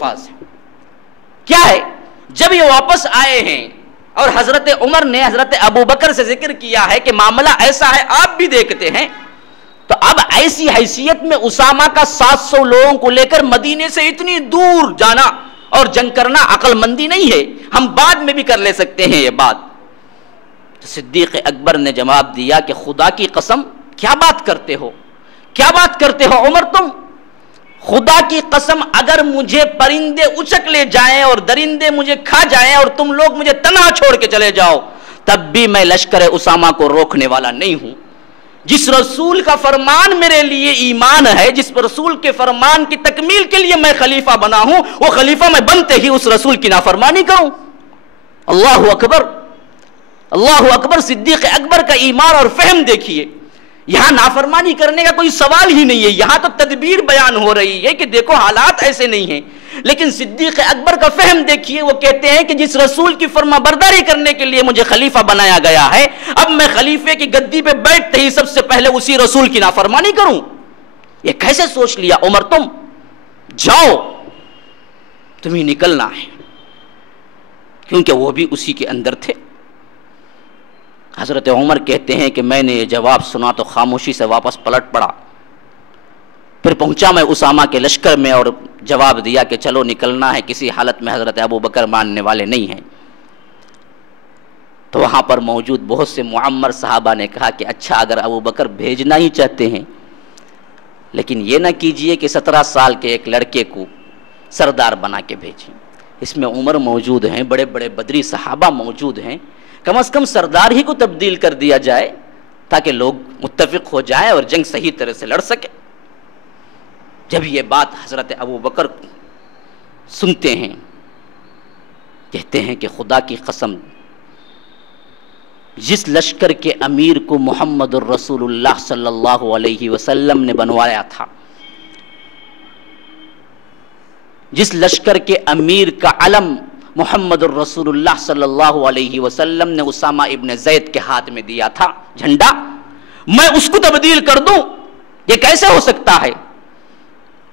الفاظ ہیں. کیا ہے؟ جب یہ واپس آئے ہیں اور حضرت عمر نے حضرت ابو بکر سے ذکر کیا ہے کہ معاملہ ایسا ہے آپ بھی دیکھتے ہیں، تو اب ایسی حیثیت میں اسامہ کا 700 لوگوں کو لے کر مدینے سے اتنی دور جانا اور جنگ کرنا عقل مندی نہیں ہے، ہم بعد میں بھی کر لے سکتے ہیں یہ بات. صدیق اکبر نے جواب دیا کہ خدا کی قسم کیا بات کرتے ہو، کیا بات کرتے ہو عمر تم؟ خدا کی قسم اگر مجھے پرندے اچک لے جائیں اور درندے مجھے کھا جائیں اور تم لوگ مجھے تنہا چھوڑ کے چلے جاؤ، تب بھی میں لشکر اسامہ کو روکنے والا نہیں ہوں. جس رسول کا فرمان میرے لیے ایمان ہے، جس رسول کے فرمان کی تکمیل کے لیے میں خلیفہ بنا ہوں، وہ خلیفہ میں بنتے ہی اس رسول کی نافرمانی کروں. اللہ اکبر، اللہ اکبر. صدیق اکبر کا ایمان اور فہم دیکھیے. یہاں نافرمانی کرنے کا کوئی سوال ہی نہیں ہے، یہاں تو تدبیر بیان ہو رہی ہے کہ دیکھو حالات ایسے نہیں ہیں. لیکن صدیق اکبر کا فہم دیکھیے، وہ کہتے ہیں کہ جس رسول کی فرما برداری کرنے کے لیے مجھے خلیفہ بنایا گیا ہے، اب میں خلیفے کی گدی پہ بیٹھتے ہی سب سے پہلے اسی رسول کی نافرمانی کروں. یہ کیسے سوچ لیا عمر تم؟ جاؤ، تمہیں نکلنا ہے. کیونکہ وہ بھی اسی کے اندر تھے. حضرت عمر کہتے ہیں کہ میں نے یہ جواب سنا تو خاموشی سے واپس پلٹ پڑا. پھر پہنچا میں اسامہ کے لشکر میں اور جواب دیا کہ چلو نکلنا ہے، کسی حالت میں حضرت ابو بکر ماننے والے نہیں ہیں. تو وہاں پر موجود بہت سے معمر صحابہ نے کہا کہ اچھا اگر ابو بکر بھیجنا ہی چاہتے ہیں، لیکن یہ نہ کیجئے کہ 17 سال کے ایک لڑکے کو سردار بنا کے بھیجیں. اس میں عمر موجود ہیں، بڑے بڑے بدری صحابہ موجود ہیں، کم از کم سردار ہی کو تبدیل کر دیا جائے تاکہ لوگ متفق ہو جائیں اور جنگ صحیح طرح سے لڑ سکے. جب یہ بات حضرت ابو بکر سنتے ہیں، کہتے ہیں کہ خدا کی قسم، جس لشکر کے امیر کو محمد الرسول اللہ صلی اللہ علیہ وسلم نے بنوایا تھا، جس لشکر کے امیر کا علم محمد الرسول اللہ صلی اللہ علیہ وسلم نے اسامہ ابن زید کے ہاتھ میں دیا تھا جھنڈا، میں اس کو تبدیل کر دوں، یہ کیسے ہو سکتا ہے؟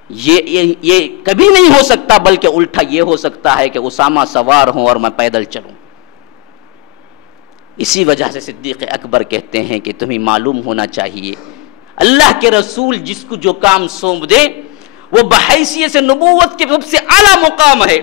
یہ کبھی نہیں ہو سکتا، بلکہ الٹا یہ ہو سکتا ہے کہ اسامہ سوار ہوں اور میں پیدل چلوں. اسی وجہ سے صدیق اکبر کہتے ہیں کہ تمہیں معلوم ہونا چاہیے اللہ کے رسول جس کو جو کام سونپ دے وہ بحیثیت سے نبوت کے سب سے اعلیٰ مقام ہے.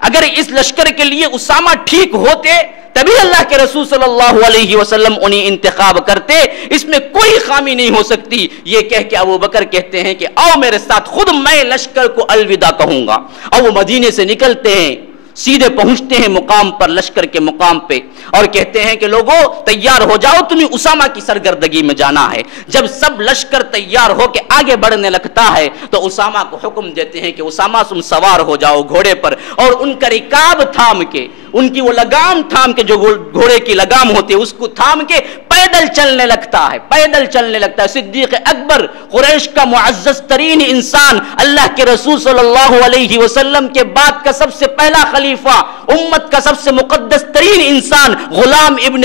اگر اس لشکر کے لیے اسامہ ٹھیک ہوتے تبھی اللہ کے رسول صلی اللہ علیہ وسلم انہیں انتخاب کرتے، اس میں کوئی خامی نہیں ہو سکتی. یہ کہہ کے ابو بکر کہتے ہیں کہ آؤ میرے ساتھ، خود میں لشکر کو الوداع کہوں گا. اور وہ مدینے سے نکلتے ہیں، سیدھے پہنچتے ہیں مقام پر، لشکر کے مقام پہ، اور کہتے ہیں کہ لوگوں تیار ہو جاؤ، تمہیں اسامہ کی سرگردگی میں جانا ہے. جب سب لشکر تیار ہو کے آگے بڑھنے لگتا ہے تو اسامہ کو حکم دیتے ہیں کہ اسامہ تم سوار ہو جاؤ گھوڑے پر، اور ان کا رکاب تھام کے، ان کی وہ لگام تھام کے، جو گھوڑے کی لگام ہوتی ہے اس کو تھام کے پیدل چلنے لگتا ہے، پیدل چلنے لگتا ہے. صدیق اکبر قریش کا معزز ترین انسان، اللہ کے رسول صلی اللہ علیہ وسلم کے بعد کا سب سے پہلا خلیفہ، امت کا سب سے مقدس ترین انسان، غلام ابن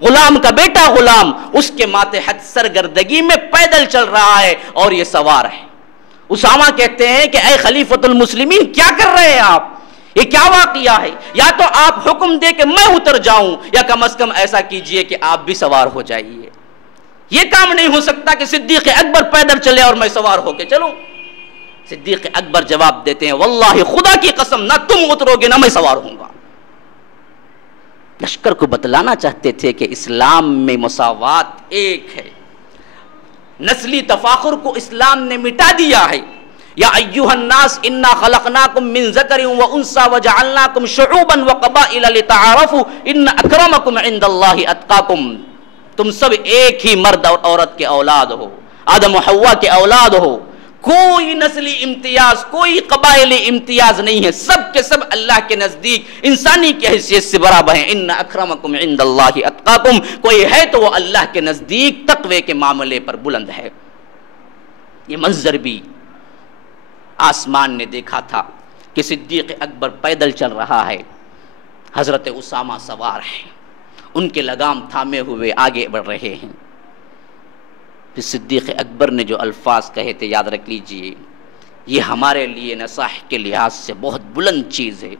غلام کا بیٹا غلام، اس کے ماتحت سرگردگی میں پیدل چل رہا ہے اور یہ سوار ہے. اسامہ کہتے ہیں کہ اے خلیفۃ المسلمین کیا کر رہے ہیں آپ؟ یہ کیا واقعہ ہے؟ یا تو آپ حکم دے کہ میں اتر جاؤں، یا کم از کم ایسا کیجئے کہ آپ بھی سوار ہو جائیے. یہ کام نہیں ہو سکتا کہ صدیق اکبر پیدل چلے اور میں سوار ہو کے چلوں. صدیق اکبر جواب دیتے ہیں واللہ خدا کی قسم، نہ تم اترو گے نہ میں سوار ہوں گا. لشکر کو بتلانا چاہتے تھے کہ اسلام میں مساوات ایک ہے، نسلی تفاخر کو اسلام نے مٹا دیا ہے. یا ایھا الناس انا خلقناکم من ذکر و انثی وجعلناکم شعوبا وقبائل لتعارفوا ان اکرمکم عند اللہ اتقاکم. تم سب ایک ہی مرد اور عورت کے اولاد ہو، آدم و حوا کے اولاد ہو، کوئی نسلی امتیاز، کوئی قبائلی امتیاز نہیں ہے، سب کے سب اللہ کے نزدیک انسانی کی حیثیت سے برابر ہیں. ان اکرمکم عند اللہ اتقاکم، کوئی ہے تو وہ اللہ کے نزدیک تقوی کے معاملے پر بلند ہے. یہ منظر بھی آسمان نے دیکھا تھا کہ صدیق اکبر پیدل چل رہا ہے، حضرت اسامہ سوار ہیں، ان کے لگام تھامے ہوئے آگے بڑھ رہے ہیں. پھر صدیق اکبر نے جو الفاظ کہے تھے یاد رکھ لیجئے یہ ہمارے لیے نصائح کے لحاظ سے بہت بلند چیز ہے۔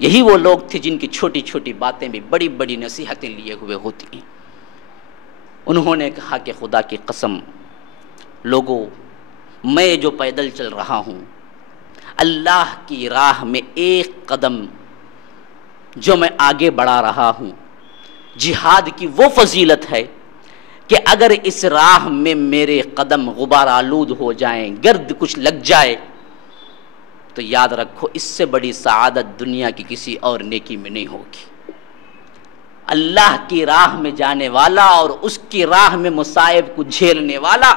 یہی وہ لوگ تھے جن کی چھوٹی چھوٹی باتیں بھی بڑی بڑی نصیحتیں لیے ہوئے ہوتی ہیں۔ انہوں نے کہا کہ خدا کی قسم لوگوں، میں جو پیدل چل رہا ہوں، اللہ کی راہ میں ایک قدم جو میں آگے بڑھا رہا ہوں، جہاد کی وہ فضیلت ہے کہ اگر اس راہ میں میرے قدم غبار آلود ہو جائیں، گرد کچھ لگ جائے، تو یاد رکھو اس سے بڑی سعادت دنیا کی کسی اور نیکی میں نہیں ہوگی۔ اللہ کی راہ میں جانے والا اور اس کی راہ میں مصائب کو جھیلنے والا،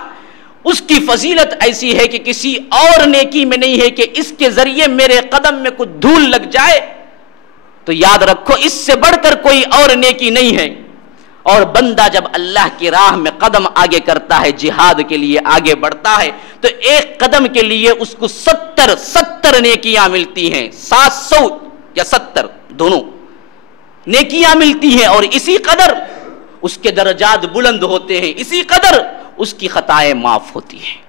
اس کی فضیلت ایسی ہے کہ کسی اور نیکی میں نہیں ہے کہ اس کے ذریعے میرے قدم میں کچھ دھول لگ جائے، تو یاد رکھو اس سے بڑھ کر کوئی اور نیکی نہیں ہے۔ اور بندہ جب اللہ کی راہ میں قدم آگے کرتا ہے، جہاد کے لیے آگے بڑھتا ہے، تو ایک قدم کے لیے اس کو 70 نیکیاں ملتی ہیں، 700 یا 70 دونوں نیکیاں ملتی ہیں، اور اسی قدر اس کے درجات بلند ہوتے ہیں، اسی قدر اس کی خطائیں معاف ہوتی ہیں۔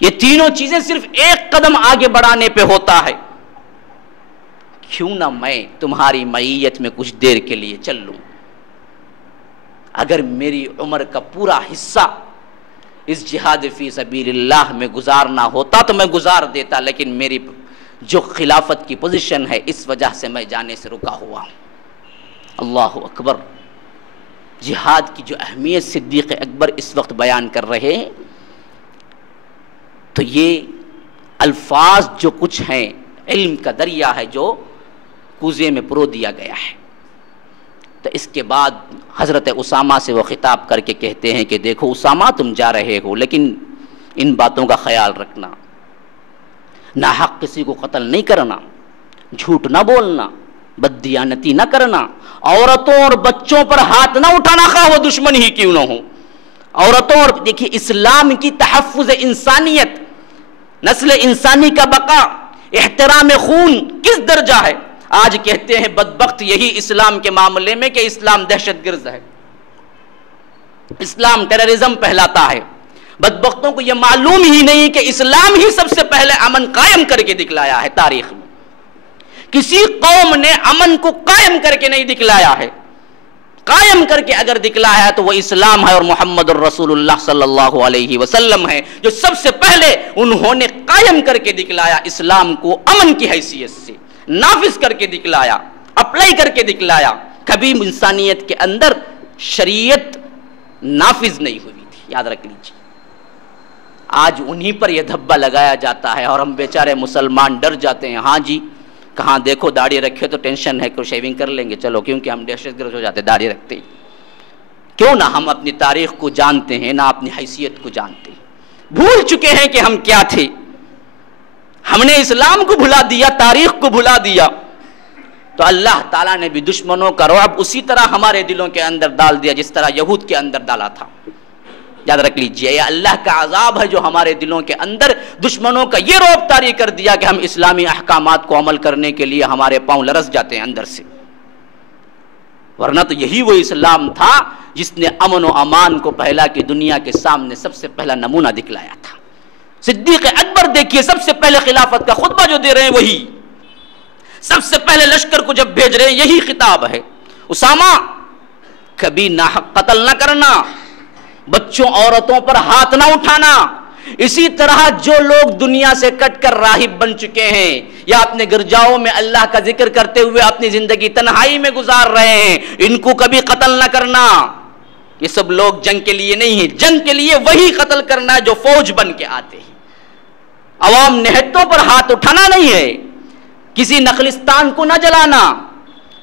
یہ تینوں چیزیں صرف ایک قدم آگے بڑھانے پہ ہوتا ہے۔ کیوں نہ میں تمہاری معیت میں کچھ دیر کے لیے چل لوں؟ اگر میری عمر کا پورا حصہ اس جہاد فی سبیل اللہ میں گزارنا ہوتا تو میں گزار دیتا، لیکن میری جو خلافت کی پوزیشن ہے اس وجہ سے میں جانے سے رکا ہوا ہوں۔ اللہ اکبر۔ جہاد کی جو اہمیت صدیق اکبر اس وقت بیان کر رہے ہیں، تو یہ الفاظ جو کچھ ہیں علم کا دریا ہے جو کوزے میں پرو دیا گیا ہے۔ تو اس کے بعد حضرت اسامہ سے وہ خطاب کر کے کہتے ہیں کہ دیکھو اسامہ، تم جا رہے ہو لیکن ان باتوں کا خیال رکھنا، ناحق کسی کو قتل نہیں کرنا، جھوٹ نہ بولنا، بددیانتی نہ کرنا، عورتوں اور بچوں پر ہاتھ نہ اٹھانا، خواہ وہ دشمن ہی کیوں نہ ہو۔ عورتوں اور دیکھیے اسلام کی تحفظ انسانیت، نسل انسانی کا بقا، احترام خون کس درجہ ہے۔ آج کہتے ہیں بدبخت یہی اسلام کے معاملے میں کہ اسلام دہشت گرد ہے، اسلام ٹیررزم پھیلاتا ہے۔ بدبختوں کو یہ معلوم ہی نہیں کہ اسلام ہی سب سے پہلے امن قائم کر کے دکھلایا ہے۔ تاریخ میں کسی قوم نے امن کو قائم کر کے نہیں دکھلایا ہے، قائم کر کے اگر دکھلایا ہے تو وہ اسلام ہے اور محمد الرسول اللہ صلی اللہ علیہ وسلم ہے، جو سب سے پہلے انہوں نے قائم کر کے دکھلایا اسلام کو، امن کی حیثیت سے نافذ کر کے دکھلایا، اپلائی کر کے دکھلایا۔ کبھی انسانیت کے اندر شریعت نافذ نہیں ہوئی تھی، یاد رکھ لیجیے۔ آج انہی پر یہ دھبا لگایا جاتا ہے اور ہم بیچارے مسلمان ڈر جاتے ہیں۔ ہاں جی، کہاں دیکھو داڑھی رکھے تو ٹینشن ہے کہ شیونگ کر لیں گے، چلو، کیونکہ ہم دہشت گرد ہو جاتے داڑھی رکھتے ہی۔ کیوں نہ ہم اپنی تاریخ کو جانتے ہیں، نہ اپنی حیثیت کو جانتے ہیں، بھول چکے ہیں کہ ہم کیا تھے۔ ہم نے اسلام کو بھلا دیا، تاریخ کو بھلا دیا، تو اللہ تعالیٰ نے بھی دشمنوں کا رعب اسی طرح ہمارے دلوں کے اندر ڈال دیا جس طرح یہود کے اندر ڈالا تھا۔ یاد رکھ لیجئے، یہ اللہ کا عذاب ہے جو ہمارے دلوں کے اندر دشمنوں کا یہ رعب طاری کر دیا کہ ہم اسلامی احکامات کو عمل کرنے کے لیے ہمارے پاؤں لرز جاتے ہیں اندر سے۔ ورنہ تو یہی وہ اسلام تھا جس نے امن و امان کو پھیلا کے دنیا کے سامنے سب سے پہلا نمونہ دکھلایا تھا۔ صدیق اکبر دیکھیے سب سے پہلے خلافت کا خطبہ جو دے رہے ہیں وہی، سب سے پہلے لشکر کو جب بھیج رہے ہیں یہی خطاب ہے، اسامہ کبھی ناحق قتل نہ کرنا، بچوں عورتوں پر ہاتھ نہ اٹھانا۔ اسی طرح جو لوگ دنیا سے کٹ کر راہب بن چکے ہیں یا اپنے گرجاؤں میں اللہ کا ذکر کرتے ہوئے اپنی زندگی تنہائی میں گزار رہے ہیں، ان کو کبھی قتل نہ کرنا۔ یہ سب لوگ جنگ کے لیے نہیں ہیں، جنگ کے لیے وہی قتل کرنا ہے جو فوج بن کے آتے ہیں۔ عوام نہتوں پر ہاتھ اٹھانا نہیں ہے، کسی نخلستان کو نہ جلانا،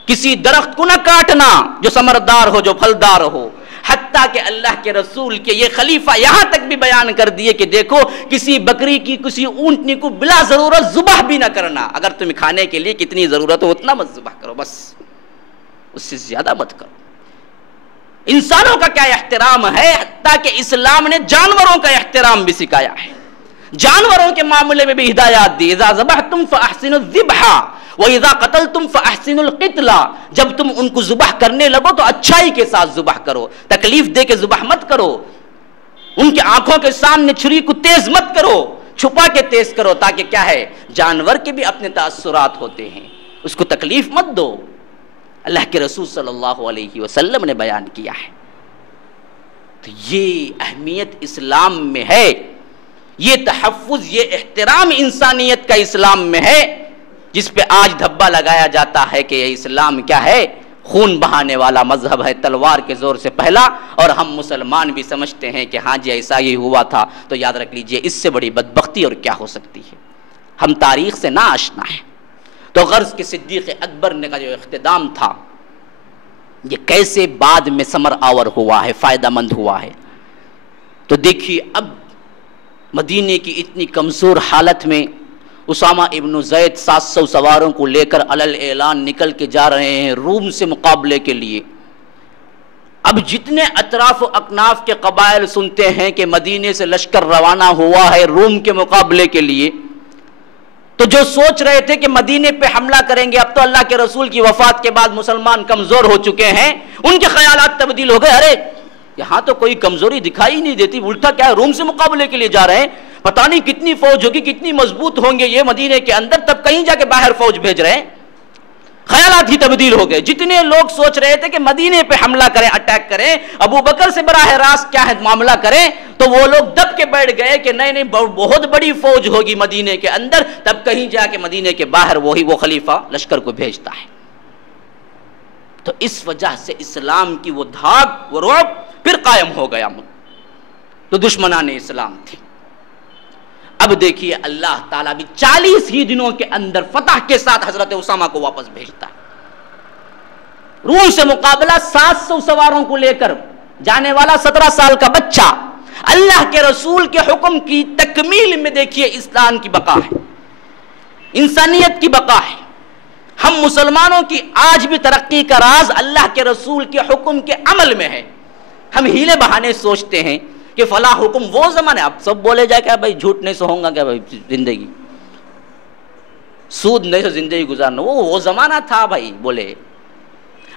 کسی درخت کو نہ کاٹنا جو ثمردار ہو، جو پھلدار ہو۔ حتیٰ کہ اللہ کے رسول کے یہ خلیفہ یہاں تک بھی بیان کر دیے کہ دیکھو کسی بکری کی، کسی اونٹنی کو بلا ضرورت ذبح بھی نہ کرنا، اگر تمہیں کھانے کے لیے کتنی ضرورت ہو اتنا مت ذبح کرو، بس اس سے زیادہ مت کرو۔ انسانوں کا کیا احترام ہے، حتیٰ کہ اسلام نے جانوروں کا احترام بھی سکھایا ہے، جانوروں کے معاملے میں بھی ہدایات دی۔ اذا ذبحتم فاحسنوا الذبح واذا قتلتم فاحسنوا القتل، جب تم ان کو ذبح کرنے لگو تو اچھائی کے ساتھ ذبح کرو، تکلیف دے کے ذبح مت کرو، ان کے آنکھوں کے سامنے چھری کو تیز مت کرو، چھپا کے تیز کرو، تاکہ کیا ہے جانور کے بھی اپنے تاثرات ہوتے ہیں، اس کو تکلیف مت دو۔ اللہ کے رسول صلی اللہ علیہ وسلم نے بیان کیا ہے۔ تو یہ اہمیت اسلام میں ہے، یہ تحفظ، یہ احترام انسانیت کا اسلام میں ہے، جس پہ آج دھبا لگایا جاتا ہے کہ یہ اسلام کیا ہے، خون بہانے والا مذہب ہے، تلوار کے زور سے پہلا، اور ہم مسلمان بھی سمجھتے ہیں کہ ہاں جی ایسا ہی ہوا تھا۔ تو یاد رکھ لیجئے اس سے بڑی بدبختی اور کیا ہو سکتی ہے۔ ہم تاریخ سے نا آشنا ہیں۔ تو غرض کے صدیق اکبر نے کا جو اقتدام تھا، یہ کیسے بعد میں ثمر آور ہوا ہے، فائدہ مند ہوا ہے۔ تو دیکھیے اب مدینے کی اتنی کمزور حالت میں اسامہ ابن زید 700 سواروں کو لے کر علل اعلان نکل کے جا رہے ہیں روم سے مقابلے کے لیے۔ اب جتنے اطراف و اکناف کے قبائل سنتے ہیں کہ مدینے سے لشکر روانہ ہوا ہے روم کے مقابلے کے لیے، تو جو سوچ رہے تھے کہ مدینے پہ حملہ کریں گے، اب تو اللہ کے رسول کی وفات کے بعد مسلمان کمزور ہو چکے ہیں، ان کے خیالات تبدیل ہو گئے۔ ارے یہاں تو کوئی کمزوری دکھائی نہیں دیتی، الٹا کیا ہے، روم سے مقابلے کے لیے جا رہے ہیں، پتہ نہیں کتنی فوج ہوگی، کتنی مضبوط ہوں گے یہ مدینے کے اندر، تب کہیں جا کے باہر فوج بھیج رہے ہیں۔ خیالات ہی تبدیل ہو گئے۔ جتنے لوگ سوچ رہے تھے کہ مدینے پہ حملہ کریں، اٹیک کریں، ابو بکر سے براہ راست کیا ہے معاملہ کریں، تو وہ لوگ دب کے بیٹھ گئے کہ نہیں بہت بڑی فوج ہوگی مدینے کے اندر، تب کہیں جا کے مدینے کے باہر وہ خلیفہ لشکر کو بھیجتا ہے۔ تو اس وجہ سے اسلام کی وہ دھاگ، وہ رعب پھر قائم ہو گیا، تو دشمنان اسلام تھی۔ اب دیکھیے اللہ تعالیٰ بھی 40 ہی دنوں کے اندر فتح کے ساتھ حضرت اسامہ کو واپس بھیجتا ہے۔ روم سے مقابلہ 700 سواروں کو لے کر جانے والا 17 سال کا بچہ، اللہ کے رسول کے حکم کی تکمیل میں دیکھیے اسلام کی بقا ہے، انسانیت کی بقا ہے۔ ہم مسلمانوں کی آج بھی ترقی کا راز اللہ کے رسول کے حکم کے عمل میں ہے۔ ہم ہیلے بہانے سوچتے ہیں کہ فلاں حکم وہ زمانے، اب سب بولے جائے کہ بھائی جھوٹ نہیں سہوں گا، کیا بھائی زندگی سود نہیں تو زندگی گزارنا، وہ زمانہ تھا بھائی بولے۔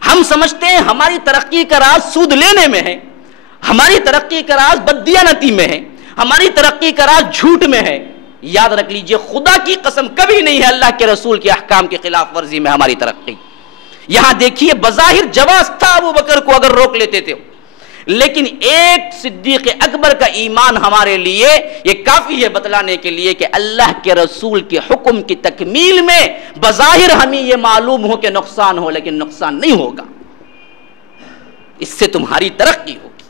ہم سمجھتے ہیں ہماری ترقی کا راز سود لینے میں ہے، ہماری ترقی کا راز بددیانتی میں ہے، ہماری ترقی کا راز جھوٹ میں ہے۔ یاد رکھ لیجئے خدا کی قسم کبھی نہیں ہے اللہ کے رسول کے احکام کی خلاف ورزی میں ہماری ترقی۔ یہاں دیکھیے بظاہر جواز تھا ابو بکر کو اگر روک لیتے تھے، لیکن ایک صدیق اکبر کا ایمان ہمارے لیے یہ کافی ہے بتلانے کے لیے کہ اللہ کے رسول کے حکم کی تکمیل میں بظاہر ہمیں یہ معلوم ہو کہ نقصان ہو، لیکن نقصان نہیں ہوگا، اس سے تمہاری ترقی ہوگی۔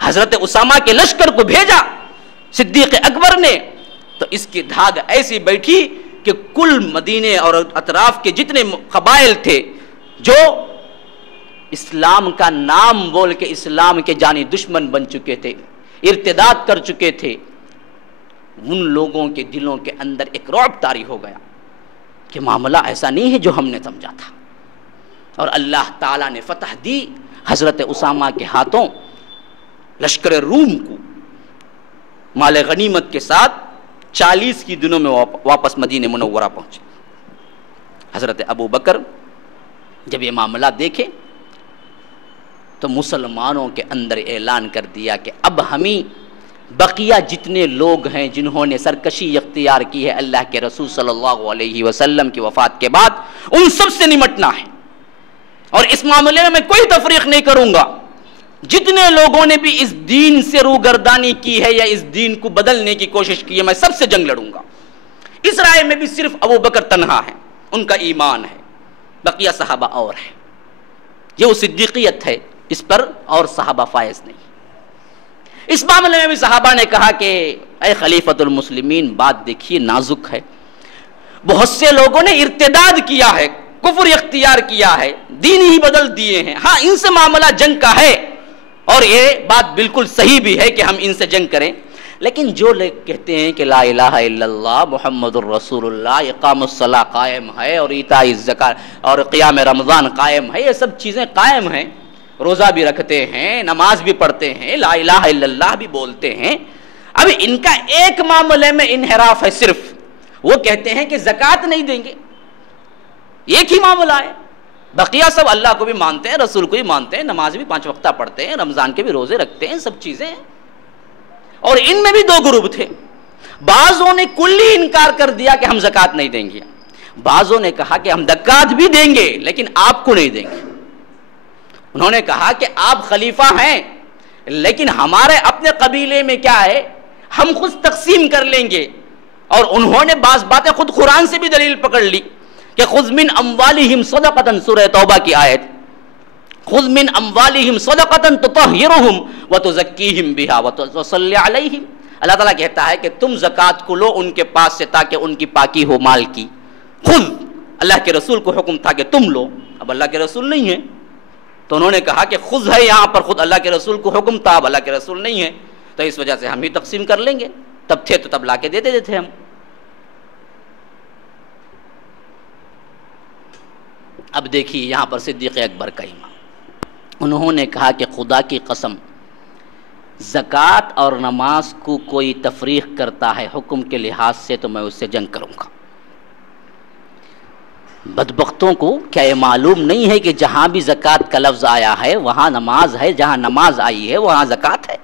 حضرت اسامہ کے لشکر کو بھیجا صدیق اکبر نے، تو اس کی دھاگ ایسی بیٹھی کہ کل مدینے اور اطراف کے جتنے قبائل تھے جو اسلام کا نام بول کے اسلام کے جانی دشمن بن چکے تھے، ارتداد کر چکے تھے، ان لوگوں کے دلوں کے اندر ایک رعب طاری ہو گیا کہ معاملہ ایسا نہیں ہے جو ہم نے سمجھا تھا۔ اور اللہ تعالیٰ نے فتح دی حضرت اسامہ کے ہاتھوں، لشکر روم کو مال غنیمت کے ساتھ 40 کی دنوں میں واپس مدینہ منورہ پہنچے۔ حضرت ابو بکر جب یہ معاملہ دیکھے تو مسلمانوں کے اندر اعلان کر دیا کہ اب ہمیں بقیہ جتنے لوگ ہیں جنہوں نے سرکشی اختیار کی ہے اللہ کے رسول صلی اللہ علیہ وسلم کی وفات کے بعد، ان سب سے نمٹنا ہے، اور اس معاملے میں کوئی تفریق نہیں کروں گا۔ جتنے لوگوں نے بھی اس دین سے روگردانی کی ہے یا اس دین کو بدلنے کی کوشش کی ہے، میں سب سے جنگ لڑوں گا۔ اس رائے میں بھی صرف ابو بکر تنہا ہے، ان کا ایمان ہے، بقیہ صحابہ اور ہیں۔ یہ وہ صدیقیت ہے، اس پر اور صحابہ فائز نہیں۔ اس معاملے میں بھی صحابہ نے کہا کہ اے خلیفۃ المسلمین، بات دیکھیے نازک ہے، بہت سے لوگوں نے ارتداد کیا ہے، کفر اختیار کیا ہے، دین ہی بدل دیے ہیں، ہاں ان سے معاملہ جنگ کا ہے، اور یہ بات بالکل صحیح بھی ہے کہ ہم ان سے جنگ کریں، لیکن جو لوگ کہتے ہیں کہ لا الہ الا اللہ محمد الرسول اللہ، اقام الصلاۃ قائم ہے، اور ایتاء الزکات اور قیام رمضان قائم ہے، یہ سب چیزیں قائم ہیں، روزہ بھی رکھتے ہیں، نماز بھی پڑھتے ہیں، لا الہ الا اللہ بھی بولتے ہیں۔ اب ان کا ایک معاملے میں انحراف ہے، صرف وہ کہتے ہیں کہ زکوٰۃ نہیں دیں گے، ایک ہی معاملہ ہے، بقیہ سب اللہ کو بھی مانتے ہیں، رسول کو بھی مانتے ہیں، نماز بھی 5 وقتہ پڑھتے ہیں، رمضان کے بھی روزے رکھتے ہیں، سب چیزیں ہیں۔ اور ان میں بھی 2 گروپ تھے، بعضوں نے کلی انکار کر دیا کہ ہم زکوٰۃ نہیں دیں گے، بعضوں نے کہا کہ ہم زکوٰۃ بھی دیں گے لیکن آپ کو نہیں دیں گے۔ انہوں نے کہا کہ آپ خلیفہ ہیں لیکن ہمارے اپنے قبیلے میں کیا ہے، ہم خود تقسیم کر لیں گے۔ اور انہوں نے بعض باتیں خود قرآن سے بھی دلیل پکڑ لی کہ خذ من اموالہم صدقۃ، سورہ توبہ کی آیت، خذ من اموالہم صدقۃ تطہرہم وتزکیہم بہا وصلی علیہم۔ اللہ تعالیٰ کہتا ہے کہ تم زکوٰۃ کو لو ان کے پاس سے تاکہ ان کی پاکی ہو مال کی۔ خود اللہ کے رسول کو حکم تھا کہ تم لو، اب اللہ کے رسول نہیں ہے تو انہوں نے کہا کہ خود ہے، یہاں پر خود اللہ کے رسول کو حکم تھا، اب اللہ کے رسول نہیں ہے تو اس وجہ سے ہم ہی تقسیم کر لیں گے، تب تھے تو تب لا کے دے دیتے تھے ہم۔ اب دیکھیے یہاں پر صدیق اکبر کا ایمان، انہوں نے کہا کہ خدا کی قسم زکوٰۃ اور نماز کو کوئی تفریق کرتا ہے حکم کے لحاظ سے تو میں اس سے جنگ کروں گا۔ بدبختوں کو کیا یہ معلوم نہیں ہے کہ جہاں بھی زکوٰۃ کا لفظ آیا ہے وہاں نماز ہے، جہاں نماز آئی ہے وہاں زکوٰۃ ہے۔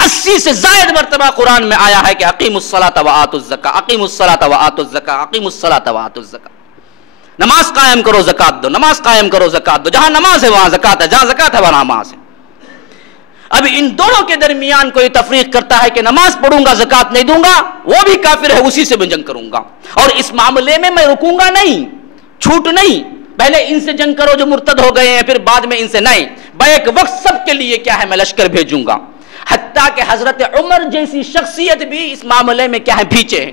80 سے زائد مرتبہ قرآن میں آیا ہے کہ اقیموا الصلاۃ وآتوا الزکاۃ، اقیموا الصلاۃ وآتوا الزکاۃ، اقیموا الصلاۃ وآتوا الزکاۃ۔ نماز قائم کرو زکوٰۃ دو، نماز قائم کرو زکوٰۃ دو، جہاں نماز ہے وہاں زکوٰۃ ہے، جہاں زکوٰۃ ہے وہاں نماز ہے۔ اب ان دونوں کے درمیان کوئی تفریق کرتا ہے کہ نماز پڑھوں گا زکوٰۃ نہیں دوں گا، وہ بھی کافر ہے، اسی سے میں جنگ کروں گا، اور اس معاملے میں میں رکوں گا نہیں، چھوٹ نہیں، پہلے ان سے جنگ کرو جو مرتد ہو گئے ہیں، پھر بعد میں ان سے نہیں، بیک وقت سب کے لیے کیا ہے میں لشکر بھیجوں گا۔ حتیٰ کہ حضرت عمر جیسی شخصیت بھی اس معاملے میں کیا ہے پیچھے ہے۔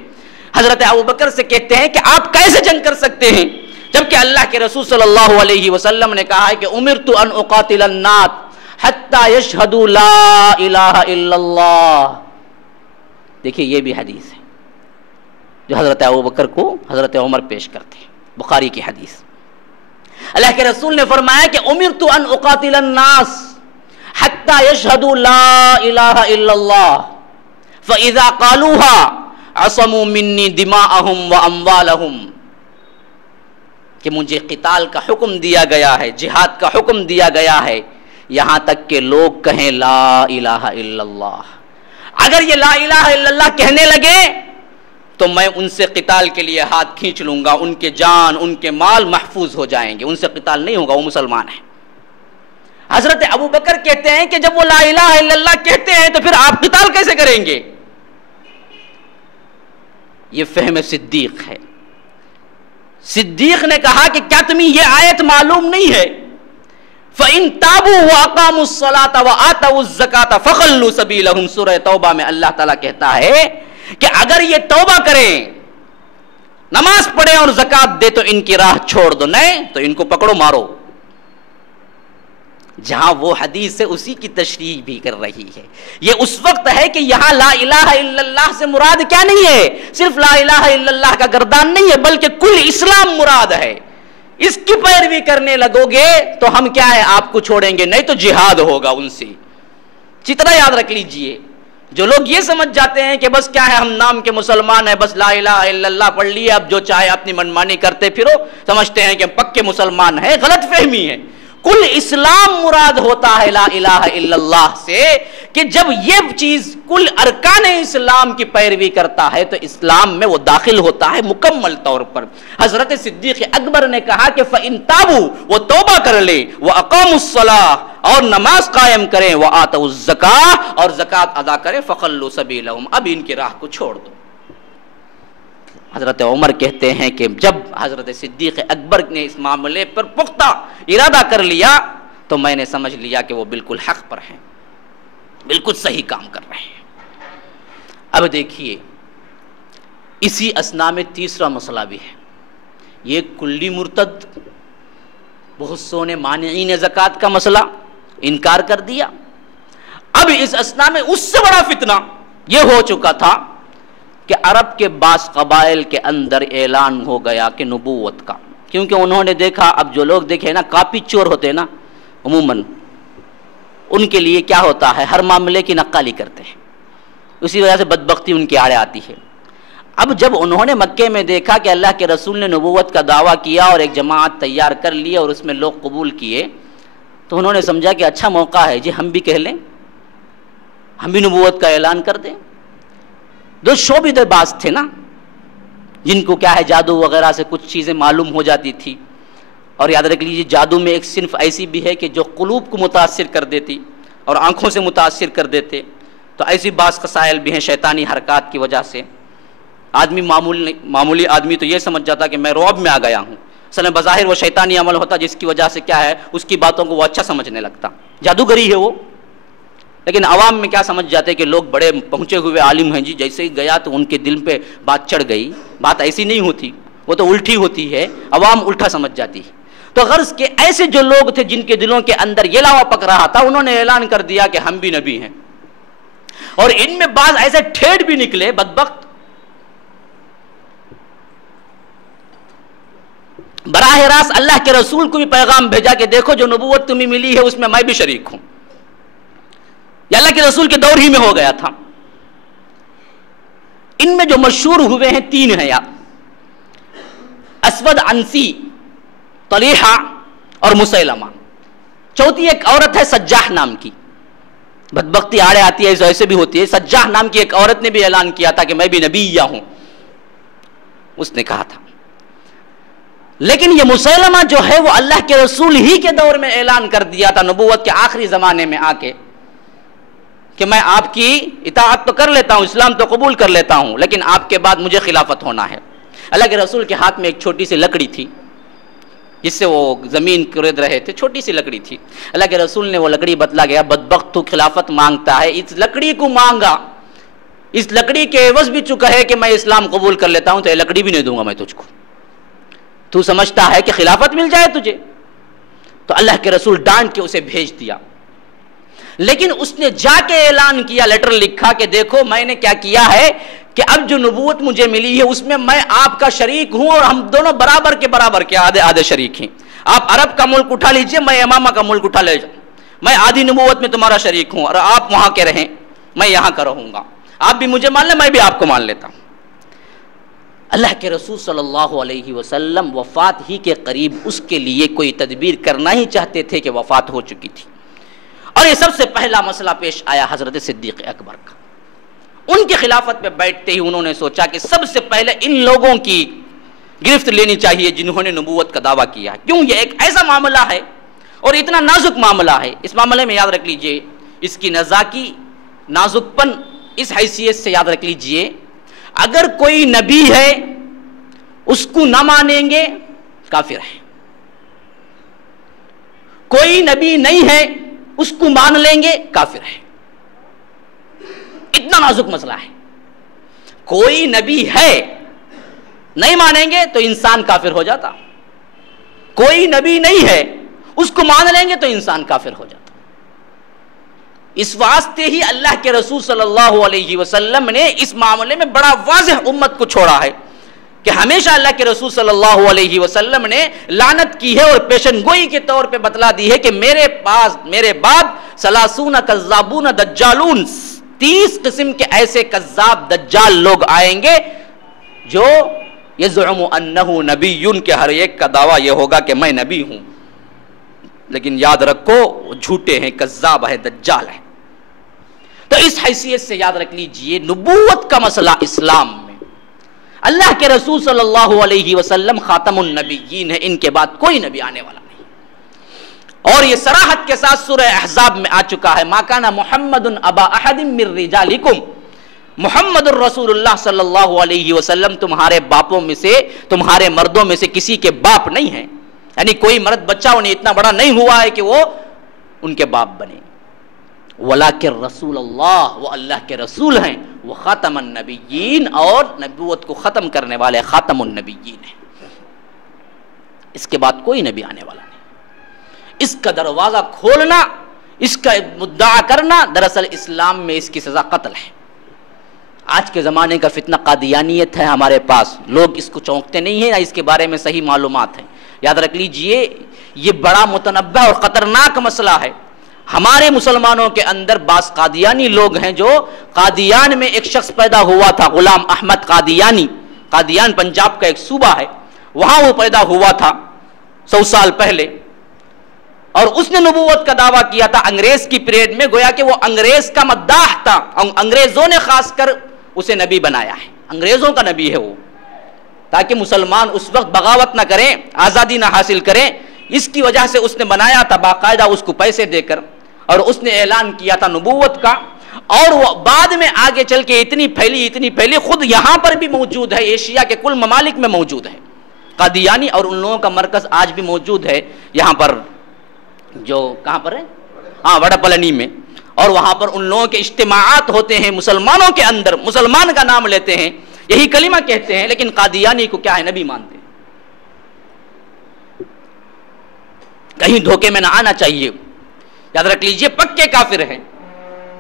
حضرت ابوبکر سے کہتے ہیں کہ آپ کیسے جنگ کر سکتے ہیں، جبکہ اللہ کے رسول صلی اللہ علیہ وسلم نے کہا ہے کہ امرت ان اقاتل الناس حتی یشہدوا لا الہ الا اللہ۔ دیکھیے یہ بھی حدیث ہے جو حضرت ابوبکر کو حضرت عمر پیش کرتے ہیں، بخاری کی حدیث۔ اللہ کے رسول نے فرمایا کہ امرت ان اقاتل الناس حتی یشہدوا لا الہ الا اللہ فاذا قالوها عصموا منی دماءہم واموالہم، کہ مجھے قتال کا حکم دیا گیا ہے، جہاد کا حکم دیا گیا ہے، یہاں تک کہ لوگ کہیں لا الہ الا اللہ۔ اگر یہ لا الہ الا اللہ کہنے لگے تو میں ان سے قتال کے لیے ہاتھ کھینچ لوں گا، ان کے جان ان کے مال محفوظ ہو جائیں گے، ان سے قتال نہیں ہوگا، وہ مسلمان ہیں۔ حضرت ابوبکر کہتے ہیں کہ جب وہ لا الہ الا اللہ کہتے ہیں تو پھر آپ قتال کیسے کریں گے؟ یہ فہم صدیق ہے۔ صدیق نے کہا کہ کیا تمہیں یہ آیت معلوم نہیں ہے؟ فَإِن تَابُوا وَأَقَامُوا الصَّلَاةَ وَآتَوُا الزَّكَاةَ فَخَلُّوا سَبِيلَهُمْ، سورہ توبہ میں اللہ تعالیٰ کہتا ہے کہ اگر یہ توبہ کریں، نماز پڑھیں اور زکوٰۃ دے تو ان کی راہ چھوڑ دو، نہیں تو ان کو پکڑو مارو۔ جہاں وہ حدیث ہے اسی کی تشریح بھی کر رہی ہے۔ یہ اس وقت ہے کہ یہاں لا الہ الا اللہ سے مراد کیا نہیں ہے، صرف لا الہ الا اللہ کا گردان نہیں ہے بلکہ کل اسلام مراد ہے۔ اس کی پیروی کرنے لگو گے تو ہم کیا ہے آپ کو چھوڑیں گے نہیں تو جہاد ہوگا ان سے۔ چترا یاد رکھ لیجئے، جو لوگ یہ سمجھ جاتے ہیں کہ بس کیا ہے ہم نام کے مسلمان ہیں، بس لا الہ الا اللہ پڑھ لیے، اب جو چاہے اپنی منمانی کرتے پھرو، سمجھتے ہیں کہ پکے مسلمان ہیں، غلط فہمی ہے۔ کل اسلام مراد ہوتا ہے لا الہ الا اللہ سے، کہ جب یہ چیز کل ارکان اسلام کی پیروی کرتا ہے تو اسلام میں وہ داخل ہوتا ہے مکمل طور پر۔ حضرت صدیق اکبر نے کہا کہ فَإِن تَابُوا، وہ توبہ کر لیں، وَأَقَامُوا الصَّلَاةَ، اور نماز قائم کریں، وَآتَوُا الزَّكَاةَ، اور زکوٰۃ ادا کریں، فَخَلُّوا سَبِيلَهُمْ، اب ان کی راہ کو چھوڑ دو۔ حضرت عمر کہتے ہیں کہ جب حضرت صدیق اکبر نے اس معاملے پر پختہ ارادہ کر لیا تو میں نے سمجھ لیا کہ وہ بالکل حق پر ہیں، بالکل صحیح کام کر رہے ہیں۔ اب دیکھیے اسی اثنا میں تیسرا مسئلہ بھی ہے، یہ کلی مرتد، بہت سو نے مانعین زکوٰۃ کا مسئلہ انکار کر دیا۔ اب اس اثنا میں اس سے بڑا فتنہ یہ ہو چکا تھا کہ عرب کے بعض قبائل کے اندر اعلان ہو گیا کہ نبوت کا، کیونکہ انہوں نے دیکھا، اب جو لوگ دیکھے نا کاپی چور ہوتے ہیں نا عموماً، ان کے لیے کیا ہوتا ہے ہر معاملے کی نقالی کرتے ہیں، اسی وجہ سے بدبختی ان کی آڑے آتی ہے۔ اب جب انہوں نے مکے میں دیکھا کہ اللہ کے رسول نے نبوت کا دعویٰ کیا اور ایک جماعت تیار کر لی اور اس میں لوگ قبول کیے، تو انہوں نے سمجھا کہ اچھا موقع ہے جی ہم بھی کہہ لیں، ہم بھی نبوت کا اعلان کر دیں۔ جو شعبدہ باز تھے نا، جن کو کیا ہے جادو وغیرہ سے کچھ چیزیں معلوم ہو جاتی تھی. اور یاد رکھ لیجیے جادو میں ایک صنف ایسی بھی ہے کہ جو قلوب کو متاثر کر دیتی اور آنکھوں سے متاثر کر دیتے. تو ایسی بعض قصائل بھی ہیں شیطانی حرکات کی وجہ سے. آدمی معمولی آدمی تو یہ سمجھ جاتا کہ میں رعب میں آ گیا ہوں، اصل میں بظاہر وہ شیطانی عمل ہوتا جس کی وجہ سے کیا ہے اس کی باتوں کو وہ اچھا سمجھنے لگتا، جادوگری ہے وہ. لیکن عوام میں کیا سمجھ جاتے کہ لوگ بڑے پہنچے ہوئے عالم ہیں جی، جیسے ہی گیا تو ان کے دل پہ بات چڑھ گئی. بات ایسی نہیں ہوتی، وہ تو الٹی ہوتی ہے، عوام الٹا سمجھ جاتی ہے. تو غرض کے ایسے جو لوگ تھے جن کے دلوں کے اندر یہ لاوا پک رہا تھا، انہوں نے اعلان کر دیا کہ ہم بھی نبی ہیں. اور ان میں بعض ایسے ٹھیٹ بھی نکلے بدبخت، براہ راست اللہ کے رسول کو بھی پیغام بھیجا کہ دیکھو جو نبوت تمہیں ملی ہے اس میں بھی شریک ہوں. یہ اللہ کے رسول کے دور ہی میں ہو گیا تھا. ان میں جو مشہور ہوئے ہیں 3 ہیں یار، اسود عنسی، طلیحہ اور مسیلمہ. چوتھی ایک عورت ہے سجاح نام کی. بدبختی آڑے آتی ہے ایسے بھی ہوتی ہے. سجاح نام کی ایک عورت نے بھی اعلان کیا تھا کہ میں بھی نبی ہوں، اس نے کہا تھا. لیکن یہ مسیلمہ جو ہے وہ اللہ کے رسول ہی کے دور میں اعلان کر دیا تھا نبوت کے آخری زمانے میں آ کے کہ میں آپ کی اطاعت تو کر لیتا ہوں، اسلام تو قبول کر لیتا ہوں، لیکن آپ کے بعد مجھے خلافت ہونا ہے. اللہ کے رسول کے ہاتھ میں ایک چھوٹی سی لکڑی تھی جس سے وہ زمین کھرید رہے تھے، چھوٹی سی لکڑی تھی. اللہ کے رسول نے وہ لکڑی بتلا گیا، بدبخت تو خلافت مانگتا ہے، اس لکڑی کو مانگا، اس لکڑی کے عوض بھی چکا ہے کہ میں اسلام قبول کر لیتا ہوں تو یہ لکڑی بھی نہیں دوں گا میں تجھ کو. تو سمجھتا ہے کہ خلافت مل جائے تجھے؟ تو اللہ کے رسول ڈانٹ کے اسے بھیج دیا. لیکن اس نے جا کے اعلان کیا، لیٹر لکھا کہ دیکھو میں نے کیا کیا ہے کہ اب جو نبوت مجھے ملی ہے اس میں میں آپ کا شریک ہوں، اور ہم دونوں برابر کے برابر کے آدھے آدھے شریک ہیں. آپ عرب کا ملک اٹھا لیجئے، میں امامہ کا ملک اٹھا لے جاؤں. میں آدھی نبوت میں تمہارا شریک ہوں، اور آپ وہاں کے رہیں، میں یہاں کا رہوں گا. آپ بھی مجھے مان لیں، میں بھی آپ کو مان لیتا ہوں. اللہ کے رسول صلی اللہ علیہ وسلم وفات ہی کے قریب اس کے لیے کوئی تدبیر کرنا ہی چاہتے تھے کہ وفات ہو چکی تھی. اور یہ سب سے پہلا مسئلہ پیش آیا حضرت صدیق اکبر کا. ان کی خلافت میں بیٹھتے ہی انہوں نے سوچا کہ سب سے پہلے ان لوگوں کی گرفت لینی چاہیے جنہوں نے نبوت کا دعویٰ کیا. کیوں؟ یہ ایک ایسا معاملہ ہے اور اتنا نازک معاملہ ہے. اس معاملے میں یاد رکھ لیجئے اس کی نزاکی، نازک پن اس حیثیت سے یاد رکھ لیجئے، اگر کوئی نبی ہے اس کو نہ مانیں گے کافر ہے، کوئی نبی نہیں ہے اس کو مان لیں گے کافر ہے. اتنا نازک مسئلہ ہے. کوئی نبی ہے نہیں مانیں گے تو انسان کافر ہو جاتا، کوئی نبی نہیں ہے اس کو مان لیں گے تو انسان کافر ہو جاتا. اس واسطے ہی اللہ کے رسول صلی اللہ علیہ وسلم نے اس معاملے میں بڑا واضح امت کو چھوڑا ہے کہ ہمیشہ اللہ کے رسول صلی اللہ علیہ وسلم نے لعنت کی ہے اور پیشن گوئی کے طور پہ بتلا دی ہے کہ میرے بعد 30 کذابون دجالون، 30 قسم کے ایسے کذاب دجال لوگ آئیں گے جو یزعم انہ نبی، کے ہر ایک کا دعویٰ یہ ہوگا کہ میں نبی ہوں، لیکن یاد رکھو جھوٹے ہیں، کذاب ہے، دجال ہے. تو اس حیثیت سے یاد رکھ لیجئے نبوت کا مسئلہ اسلام میں اللہ کے رسول صلی اللہ علیہ وسلم خاتم النبیین ہے، ان کے بعد کوئی نبی آنے والا نہیں. اور یہ صراحت کے ساتھ سورہ احزاب میں آ چکا ہے، ما کان محمد ابا احد من رجالکم، محمد الرسول اللہ صلی اللہ علیہ وسلم تمہارے باپوں میں سے، تمہارے مردوں میں سے کسی کے باپ نہیں ہیں. یعنی کوئی مرد بچہ انہیں اتنا بڑا نہیں ہوا ہے کہ وہ ان کے باپ بنے. ولیکن رسول اللہ، وہ اللہ کے رسول ہیں، وہ خاتم النبیین، اور نبوت کو ختم کرنے والے خاتم النبیین ہیں. اس کے بعد کوئی نبی آنے والا نہیں. اس کا دروازہ کھولنا، اس کا مدعا کرنا، دراصل اسلام میں اس کی سزا قتل ہے. آج کے زمانے کا فتنہ قادیانیت ہے ہمارے پاس، لوگ اس کو چونکتے نہیں ہیں، اس کے بارے میں صحیح معلومات ہیں. یاد رکھ لیجئے یہ بڑا متنبع اور خطرناک مسئلہ ہے. ہمارے مسلمانوں کے اندر بعض قادیانی لوگ ہیں، جو قادیان میں ایک شخص پیدا ہوا تھا غلام احمد قادیانی، قادیان پنجاب کا ایک صوبہ ہے، وہاں وہ پیدا ہوا تھا 100 سال پہلے، اور اس نے نبوت کا دعویٰ کیا تھا انگریز کی پیریڈ میں، گویا کہ وہ انگریز کا مداح تھا. انگریزوں نے خاص کر اسے نبی بنایا ہے، انگریزوں کا نبی ہے وہ، تاکہ مسلمان اس وقت بغاوت نہ کریں، آزادی نہ حاصل کریں، اس کی وجہ سے اس نے بنایا تھا باقاعدہ اس کو پیسے دے کر، اور اس نے اعلان کیا تھا نبوت کا، اور وہ بعد میں آگے چل کے اتنی پھیلی خود یہاں پر بھی موجود ہے، ایشیا کے کل ممالک میں موجود ہے قادیانی، اور ان لوگوں کا مرکز آج بھی موجود ہے یہاں پر، جو کہاں پر ہے، ہاں وڑا پلنی میں، اور وہاں پر ان لوگوں کے اجتماعات ہوتے ہیں مسلمانوں کے اندر، مسلمان کا نام لیتے ہیں، یہی کلمہ کہتے ہیں، لیکن قادیانی کو کیا ہے، نبی مانتے ہیں۔ کہیں دھوکے میں نہ آنا چاہیے، یاد رکھ لیجئے پکے کافر ہیں،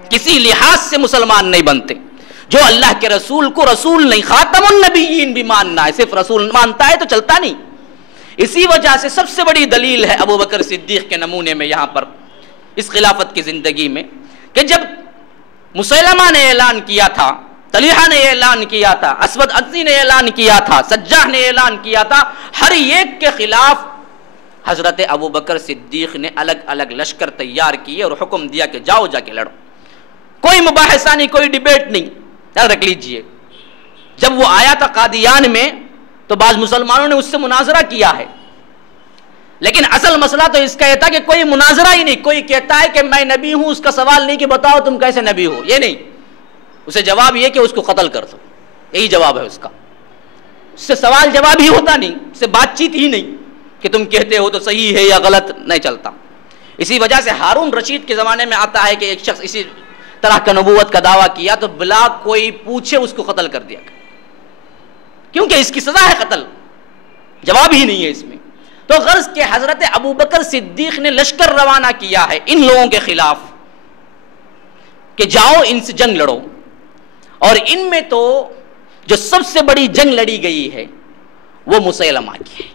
کسی لحاظ سے مسلمان نہیں بنتے، جو اللہ کے رسول کو رسول نہیں، خاتم النبیین بھی ماننا ہے، صرف رسول مانتا ہے تو چلتا نہیں۔ اسی وجہ سے سب سے بڑی دلیل ہے ابو بکر صدیق کے نمونے میں یہاں پر اس خلافت کی زندگی میں، کہ جب مسیلمہ نے اعلان کیا تھا، طلیحہ نے اعلان کیا تھا، اسود عنسی نے اعلان کیا تھا، سجاح نے اعلان کیا تھا، ہر ایک کے خلاف حضرت ابو بکر صدیق نے الگ الگ لشکر تیار کیے اور حکم دیا کہ جاؤ جا کے لڑو، کوئی مباحثہ نہیں، کوئی ڈیبیٹ نہیں۔ یاد رکھ لیجئے جب وہ آیا تھا قادیان میں تو بعض مسلمانوں نے اس سے مناظرہ کیا ہے، لیکن اصل مسئلہ تو اس کا یہ تھا کہ کوئی مناظرہ ہی نہیں، کوئی کہتا ہے کہ میں نبی ہوں، اس کا سوال نہیں کہ بتاؤ تم کیسے نبی ہو، یہ نہیں، اسے جواب یہ کہ اس کو قتل کر دو، یہی جواب ہے اس کا، اس سے سوال جواب ہی ہوتا نہیں، اس سے بات چیت ہی نہیں کہ تم کہتے ہو تو صحیح ہے یا غلط، نہیں چلتا۔ اسی وجہ سے ہارون رشید کے زمانے میں آتا ہے کہ ایک شخص اسی طرح کا نبوت کا دعویٰ کیا تو بلا کوئی پوچھے اس کو قتل کر دیا، کیونکہ اس کی سزا ہے قتل، جواب ہی نہیں ہے اس میں۔ تو غرض کہ حضرت ابو بکر صدیق نے لشکر روانہ کیا ہے ان لوگوں کے خلاف کہ جاؤ ان سے جنگ لڑو، اور ان میں تو جو سب سے بڑی جنگ لڑی گئی ہے وہ مسیلمہ کی ہے،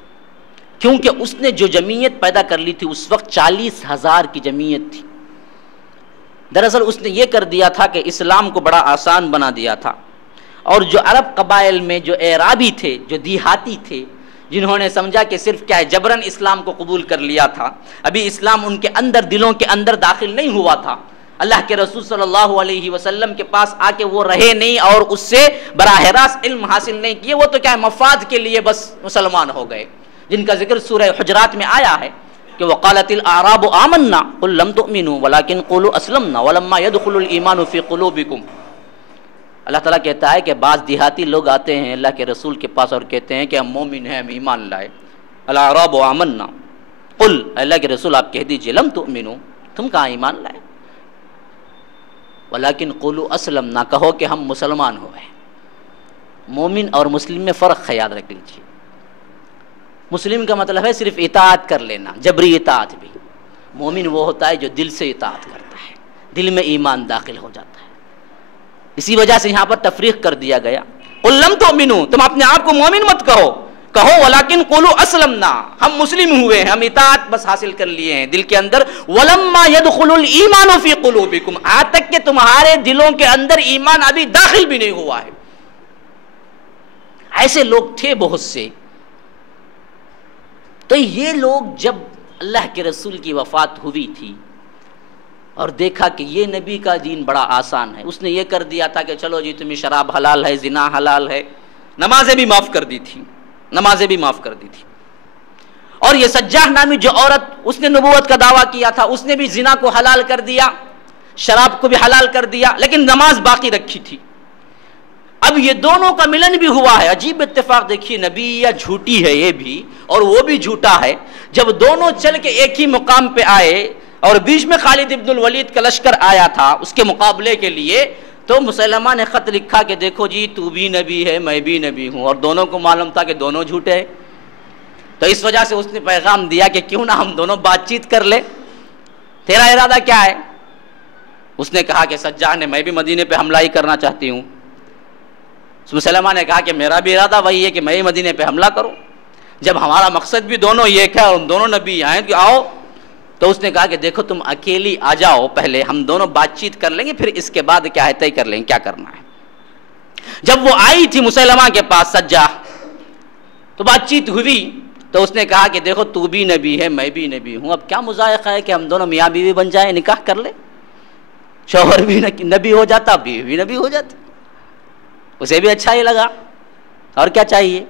کیونکہ اس نے جو جمعیت پیدا کر لی تھی اس وقت 40,000 کی جمعیت تھی۔ دراصل اس نے یہ کر دیا تھا کہ اسلام کو بڑا آسان بنا دیا تھا، اور جو عرب قبائل میں جو اعرابی تھے، جو دیہاتی تھے، جنہوں نے سمجھا کہ صرف کیا ہے جبراً اسلام کو قبول کر لیا تھا، ابھی اسلام ان کے اندر دلوں کے اندر داخل نہیں ہوا تھا، اللہ کے رسول صلی اللہ علیہ وسلم کے پاس آ کے وہ رہے نہیں اور اس سے براہ راست علم حاصل نہیں کیے، وہ تو کیا ہے مفاد کے لیے بس مسلمان ہو گئے، جن کا ذکر سورہ حجرات میں آیا ہے کہ وقالت الاعراب آمنا قل لم تؤمنوا ولكن قولوا اسلمنا ولما يدخل الايمان في قلوبكم۔ اللہ تعالیٰ کہتا ہے کہ بعض دیہاتی لوگ آتے ہیں اللہ کے رسول کے پاس اور کہتے ہیں کہ ہم مومن ہیں، ہم ایمان لائے، الاعراب آمنا قل، اللہ کے رسول آپ کہہ دیجئے لم تؤمنوا، تم کہاں ایمان لائے، ولیکن قولوا اسلمنا، کہو کہ ہم مسلمان ہوئے۔ مومن اور مسلم میں فرق ہے، یاد رکھ لیجیے، مسلم کا مطلب ہے صرف اطاعت کر لینا، جبری اطاعت بھی، مومن وہ ہوتا ہے جو دل سے اطاعت کرتا ہے، دل میں ایمان داخل ہو جاتا ہے۔ اسی وجہ سے یہاں پر تفریق کر دیا گیا، قل لم تؤمنوا، تم اپنے آپ کو مومن مت کہو، کہو ولیکن قولوا اسلمنا، ہم مسلم ہوئے ہیں، ہم اطاعت بس حاصل کر لیے ہیں دل کے اندر، ولما يدخل الايمان في قلوبكم، آج تک کہ تمہارے دلوں کے اندر ایمان ابھی داخل بھی نہیں ہوا ہے۔ ایسے لوگ تھے بہت سے، تو یہ لوگ جب اللہ کے رسول کی وفات ہوئی تھی اور دیکھا کہ یہ نبی کا دین بڑا آسان ہے، اس نے یہ کر دیا تھا کہ چلو جی تمہیں شراب حلال ہے، زنا حلال ہے، نمازیں بھی معاف کر دی تھی، نمازیں بھی معاف کر دی تھی۔ اور یہ سجاح نامی جو عورت، اس نے نبوت کا دعویٰ کیا تھا، اس نے بھی زنا کو حلال کر دیا، شراب کو بھی حلال کر دیا، لیکن نماز باقی رکھی تھی۔ اب یہ دونوں کا ملن بھی ہوا ہے، عجیب اتفاق دیکھیے، نبی یا جھوٹی ہے یہ بھی اور وہ بھی جھوٹا ہے، جب دونوں چل کے ایک ہی مقام پہ آئے اور بیچ میں خالد ابن الولید کا لشکر آیا تھا اس کے مقابلے کے لیے، تو مسلمہ نے خط لکھا کہ دیکھو جی تو بھی نبی ہے میں بھی نبی ہوں، اور دونوں کو معلوم تھا کہ دونوں جھوٹے ہیں، تو اس وجہ سے اس نے پیغام دیا کہ کیوں نہ ہم دونوں بات چیت کر لیں، تیرا ارادہ کیا ہے؟ اس نے کہا کہ سجاح نے میں بھی مدینے پہ حملہ ہی کرنا چاہتی ہوں۔ مسلمہ نے کہا کہ میرا بھی ارادہ وہی ہے کہ میں ہی مدینے پہ حملہ کروں، جب ہمارا مقصد بھی دونوں یہ ہے اور دونوں نبی آئیں کہ آؤ، تو اس نے کہا کہ دیکھو تم اکیلی آ جاؤ، پہلے ہم دونوں بات چیت کر لیں گے، پھر اس کے بعد کیا ہے طے کر لیں گے کیا کرنا ہے۔ جب وہ آئی تھی مسلمہ کے پاس سجاح، تو بات چیت ہوئی، تو اس نے کہا کہ دیکھو تو بھی نبی ہے میں بھی نبی ہوں، اب کیا مذائقہ ہے کہ ہم دونوں میاں بیوی بن جائیں، نکاح کر لیں، شوہر بھی نبی ہو جاتا بیوی بھی نبی ہو جاتی۔ اسے بھی اچھا ہی لگا، اور کیا چاہیے.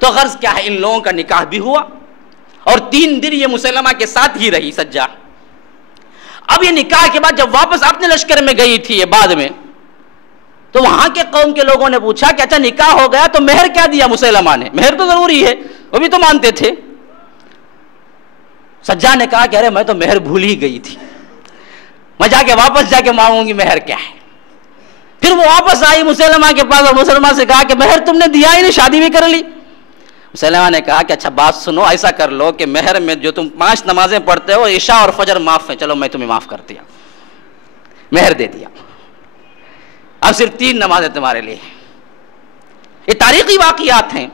تو غرض کیا ہے، ان لوگوں کا نکاح بھی ہوا اور 3 دن یہ مسلمہ کے ساتھ ہی رہی سجا. اب یہ نکاح کے بعد جب واپس اپنے لشکر میں گئی تھی یہ بعد میں، تو وہاں کے قوم کے لوگوں نے پوچھا کہ اچھا نکاح ہو گیا تو مہر کیا دیا مسلمہ نے؟ مہر تو ضروری ہے، وہ بھی تو مانتے تھے. سجا نے کہا کہ ارے میں تو مہر بھول ہی گئی تھی، میں جا کے واپس جا کے مانگوں گی مہر کیا ہے. پھر وہ واپس آئی مسلمہ کے پاس اور مسلمہ سے کہا کہ مہر تم نے دیا ہی نہیں، شادی بھی کر لی. مسلمہ نے کہا کہ اچھا بات سنو، ایسا کر لو کہ مہر میں جو تم 5 نمازیں پڑھتے ہو عشاء اور فجر معاف ہیں، چلو میں تمہیں معاف کر دیا، مہر دے دیا، اب صرف 3 نمازیں تمہارے لیے. یہ تاریخی واقعات ہیں.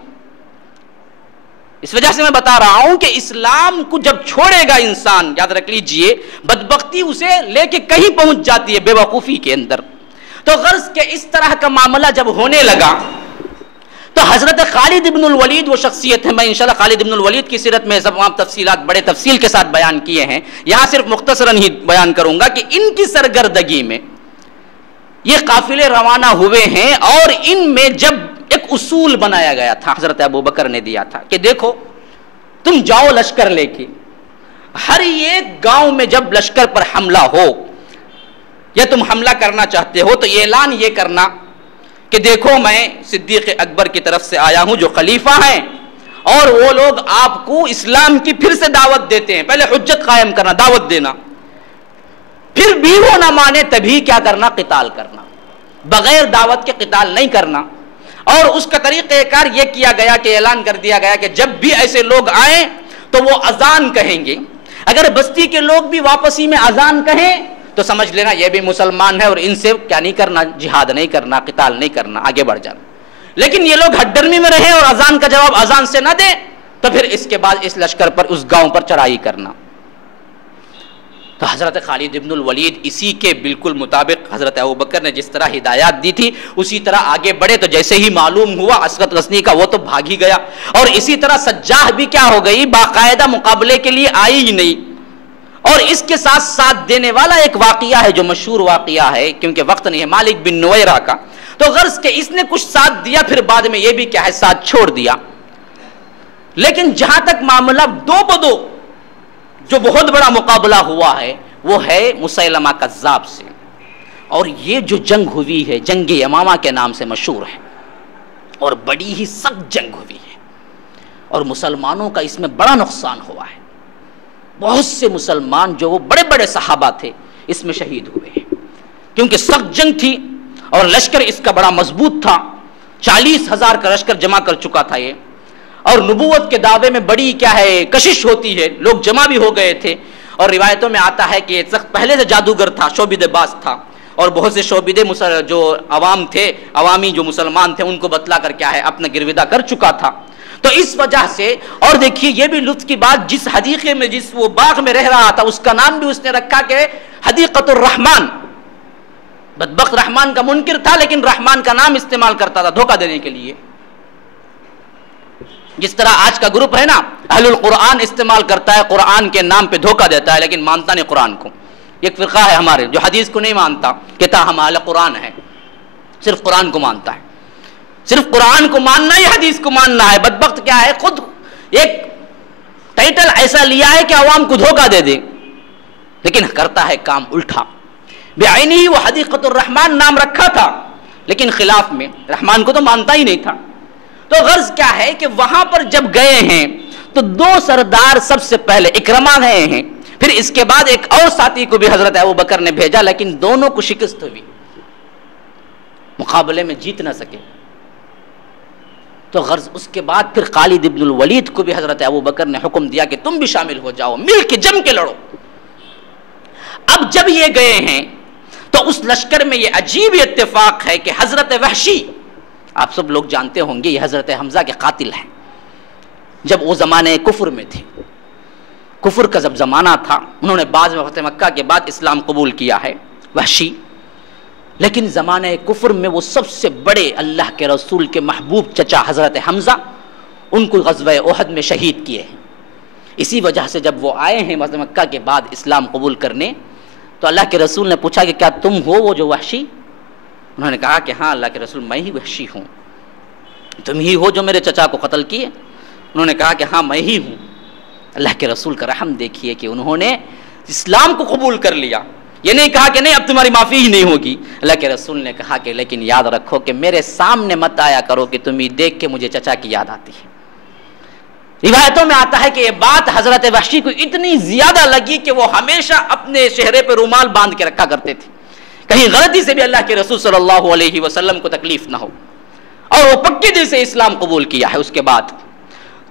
اس وجہ سے میں بتا رہا ہوں کہ اسلام کو جب چھوڑے گا انسان، یاد رکھ لیجئے بدبختی اسے لے کے کہیں پہنچ جاتی ہے، بے وقوفی کے اندر. تو غرض کہ اس طرح کا معاملہ جب ہونے لگا تو حضرت خالد ابن الولید وہ شخصیت ہے. میں انشاءاللہ خالد ابن الولید کی سیرت میں تمام تفصیلات بڑے تفصیل کے ساتھ بیان کیے ہیں، یہاں صرف مختصراً ہی بیان کروں گا کہ ان کی سرگردگی میں یہ قافلے روانہ ہوئے ہیں. اور ان میں جب ایک اصول بنایا گیا تھا، حضرت ابو بکر نے دیا تھا کہ دیکھو تم جاؤ لشکر لے کے، ہر ایک گاؤں میں جب لشکر پر حملہ ہو یا تم حملہ کرنا چاہتے ہو تو یہ اعلان یہ کرنا کہ دیکھو میں صدیق اکبر کی طرف سے آیا ہوں جو خلیفہ ہیں، اور وہ لوگ آپ کو اسلام کی پھر سے دعوت دیتے ہیں. پہلے حجت قائم کرنا، دعوت دینا، پھر بھی وہ نہ مانے تبھی کیا کرنا، قتال کرنا، بغیر دعوت کے قتال نہیں کرنا. اور اس کا طریقہ کار یہ کیا گیا کہ اعلان کر دیا گیا کہ جب بھی ایسے لوگ آئیں تو وہ اذان کہیں گے. اگر بستی کے لوگ بھی واپسی میں اذان کہیں تو سمجھ لینا یہ بھی مسلمان ہے اور ان سے کیا نہیں کرنا، جہاد نہیں کرنا، قتال نہیں کرنا، آگے بڑھ جانا. لیکن یہ لوگ ہڈرمی میں رہیں اور اذان کا جواب اذان سے نہ دیں تو پھر اس کے بعد اس لشکر پر، اس گاؤں پر چڑھائی کرنا. تو حضرت خالد ابن الولید اسی کے بالکل مطابق حضرت ابوبکر نے جس طرح ہدایات دی تھی اسی طرح آگے بڑھے. تو جیسے ہی معلوم ہوا اسقط غزنی کا وہ تو بھاگ ہی گیا، اور اسی طرح سجاح بھی کیا ہو گئی، باقاعدہ مقابلے کے لیے آئی ہی نہیں. اور اس کے ساتھ ساتھ دینے والا ایک واقعہ ہے جو مشہور واقعہ ہے، کیونکہ وقت نہیں ہے، مالک بن نویرہ کا. تو غرض کہ اس نے کچھ ساتھ دیا، پھر بعد میں یہ بھی کیا ہے ساتھ چھوڑ دیا. لیکن جہاں تک معاملہ 2 بدو جو بہت بڑا مقابلہ ہوا ہے وہ ہے مسیلمہ کذاب سے. اور یہ جو جنگ ہوئی ہے جنگ یمامہ کے نام سے مشہور ہے، اور بڑی ہی سخت جنگ ہوئی ہے، اور مسلمانوں کا اس میں بڑا نقصان ہوا ہے. بہت سے مسلمان جو وہ بڑے بڑے صحابہ تھے اس میں شہید ہوئے ہیں، کیونکہ سخت جنگ تھی اور لشکر اس کا بڑا مضبوط تھا. 40,000 کا لشکر جمع کر چکا تھا یہ، اور نبوت کے دعوے میں بڑی کیا ہے کشش ہوتی ہے، لوگ جمع بھی ہو گئے تھے. اور روایتوں میں آتا ہے کہ یہ سخت پہلے سے جادوگر تھا، شعبد باز تھا، اور بہت سے شعبدے جو عوام تھے، عوامی جو مسلمان تھے ان کو بتلا کر کیا ہے اپنا گرویدہ کر چکا تھا. تو اس وجہ سے، اور دیکھیے یہ بھی لطف کی بات، جس حدیقے میں جس وہ باغ میں رہ رہا تھا اس کا نام بھی اس نے رکھا کہ حدیقۃ الرحمن. بدبخت رحمان کا منکر تھا لیکن رحمان کا نام استعمال کرتا تھا دھوکہ دینے کے لیے. جس طرح آج کا گروپ ہے نا اہل القرآن استعمال کرتا ہے، قرآن کے نام پہ دھوکہ دیتا ہے لیکن مانتا نہیں قرآن کو. ایک فرقہ ہے ہمارے جو حدیث کو نہیں مانتا، کہتا ہم اہل قرآن ہے، صرف قرآن کو مانتا ہے. صرف قرآن کو ماننا ہی حدیث کو ماننا ہے. بدبخت کیا ہے، خود ایک ٹائٹل ایسا لیا ہے کہ عوام کو دھوکہ دے دے، لیکن کرتا ہے کام الٹا. بعینی ہی وہ حدیقۃ الرحمن نام رکھا تھا لیکن خلاف میں، رحمان کو تو مانتا ہی نہیں تھا. تو غرض کیا ہے کہ وہاں پر جب گئے ہیں تو 2 سردار سب سے پہلے اکرمہ گئے ہیں، پھر اس کے بعد ایک اور ساتھی کو بھی حضرت ابوبکر نے بھیجا، لیکن دونوں کو شکست ہوئی، مقابلے میں جیت نہ سکے. تو غرض اس کے بعد پھر خالد ابن الولید کو بھی حضرت ابوبکر نے حکم دیا کہ تم بھی شامل ہو جاؤ، مل کے جم کے لڑو. اب جب یہ گئے ہیں تو اس لشکر میں یہ عجیب اتفاق ہے کہ حضرت وحشی، آپ سب لوگ جانتے ہوں گے یہ حضرت حمزہ کے قاتل ہیں، جب وہ زمانے کفر میں تھے، کفر کا جب زمانہ تھا، انہوں نے بعد میں فتح مکہ کے بعد اسلام قبول کیا ہے وحشی، لیکن زمانہ کفر میں وہ سب سے بڑے اللہ کے رسول کے محبوب چچا حضرت حمزہ، ان کو غزوہ احد میں شہید کیے ہیں. اسی وجہ سے جب وہ آئے ہیں فتح مکہ کے بعد اسلام قبول کرنے تو اللہ کے رسول نے پوچھا کہ کیا تم ہو وہ جو وحشی؟ انہوں نے کہا کہ ہاں اللہ کے رسول میں ہی وحشی ہوں، تم ہی ہو جو میرے چچا کو قتل کیے؟ انہوں نے کہا کہ ہاں میں ہی ہوں۔ اللہ کے رسول کا رحم دیکھیے کہ انہوں نے اسلام کو قبول کر لیا، یہ نہیں کہا کہ نہیں اب تمہاری معافی ہی نہیں ہوگی۔ اللہ کے رسول نے کہا کہ لیکن یاد رکھو کہ میرے سامنے مت آیا کرو کہ تم یہ دیکھ کے مجھے چچا کی یاد آتی ہے۔ روایتوں میں آتا ہے کہ یہ بات حضرت وحشی کو اتنی زیادہ لگی کہ وہ ہمیشہ اپنے چہرے پہ رومال باندھ کے رکھا کرتے تھے، کہیں غلطی سے بھی اللہ کے رسول صلی اللہ علیہ وسلم کو تکلیف نہ ہو، اور وہ پکے دل سے اسلام قبول کیا ہے اس کے بعد۔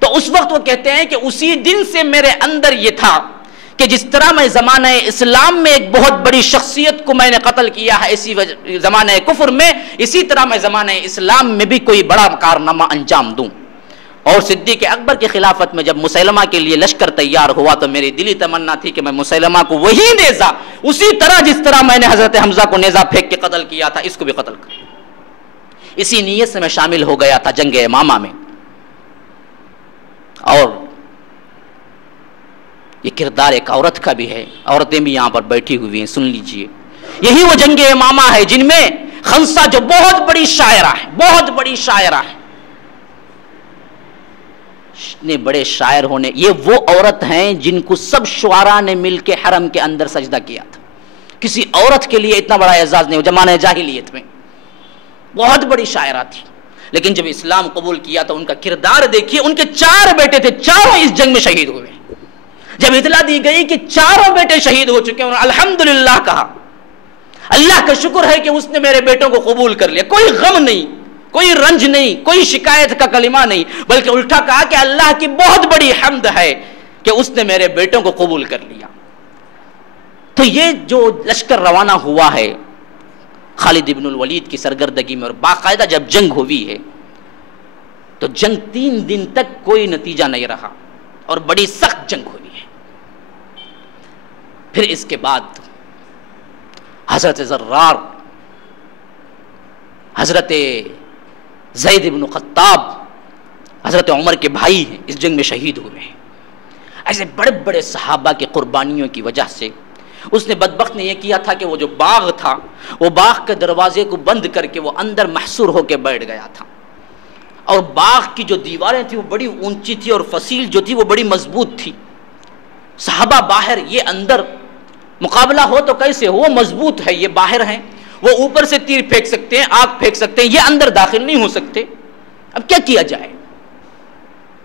تو اس وقت وہ کہتے ہیں کہ اسی دن سے میرے اندر یہ تھا کہ جس طرح میں زمانہ اسلام میں ایک بہت بڑی شخصیت کو میں نے قتل کیا ہے اسی زمانہ کفر میں، اسی طرح میں زمانہ اسلام میں بھی کوئی بڑا کارنامہ انجام دوں۔ اور صدیق اکبر کی خلافت میں جب مسیلمہ کے لیے لشکر تیار ہوا تو میری دلی تمنا تھی کہ میں مسیلمہ کو وہی نیزہ، اسی طرح جس طرح میں نے حضرت حمزہ کو نیزہ پھینک کے قتل کیا تھا، اس کو بھی قتل کروں۔ اسی نیت سے میں شامل ہو گیا تھا جنگ یمامہ میں۔ اور یہ کردار ایک عورت کا بھی ہے، عورتیں بھی یہاں پر بیٹھی ہوئی ہیں، سن لیجئے۔ یہی وہ جنگ یمامہ ہے جن میں خنسا جو بہت بڑی شاعرہ ہے، بہت بڑی شاعرہ ہے، اتنے بڑے شاعر ہونے، یہ وہ عورت ہیں جن کو سب شعراء نے مل کے حرم کے اندر سجدہ کیا تھا۔ کسی عورت کے لیے اتنا بڑا اعزاز نہیں ہو زمانہ جاہلیت میں، بہت بڑی شاعرہ تھی۔ لیکن جب اسلام قبول کیا تو ان کا کردار دیکھیے، ان کے 4 بیٹے تھے، چاروں اس جنگ میں شہید ہوئے۔ جب اطلاع دی گئی کہ 4 بیٹے شہید ہو چکے ہیں، الحمدللہ کہا، اللہ کا شکر ہے کہ اس نے میرے بیٹوں کو قبول کر لیا، کوئی غم نہیں، کوئی رنج نہیں، کوئی شکایت کا کلمہ نہیں، بلکہ الٹا کہا کہ اللہ کی بہت بڑی حمد ہے کہ اس نے میرے بیٹوں کو قبول کر لیا۔ تو یہ جو لشکر روانہ ہوا ہے خالد ابن الولید کی سرگردگی میں، اور باقاعدہ جب جنگ ہوئی ہے تو جنگ 3 دن تک کوئی نتیجہ نہیں رہا اور بڑی سخت جنگ ہوئی ہے۔ پھر اس کے بعد حضرت زرار، حضرت زید بن خطاب، حضرت عمر کے بھائی ہیں، اس جنگ میں شہید ہوئے ہیں۔ ایسے بڑے بڑے صحابہ کی قربانیوں کی وجہ سے اس نے بدبخت نے یہ کیا تھا کہ وہ جو باغ تھا، وہ باغ کے دروازے کو بند کر کے وہ اندر محصور ہو کے بیٹھ گیا تھا، اور باغ کی جو دیواریں تھیں وہ بڑی اونچی تھی اور فصیل جو تھی وہ بڑی مضبوط تھی۔ صحابہ باہر، یہ اندر مقابلہ ہو تو کیسے ہو، وہ مضبوط ہے، یہ باہر ہیں، وہ اوپر سے تیر پھینک سکتے ہیں، آگ پھینک سکتے ہیں، یہ اندر داخل نہیں ہو سکتے۔ اب کیا کیا جائے،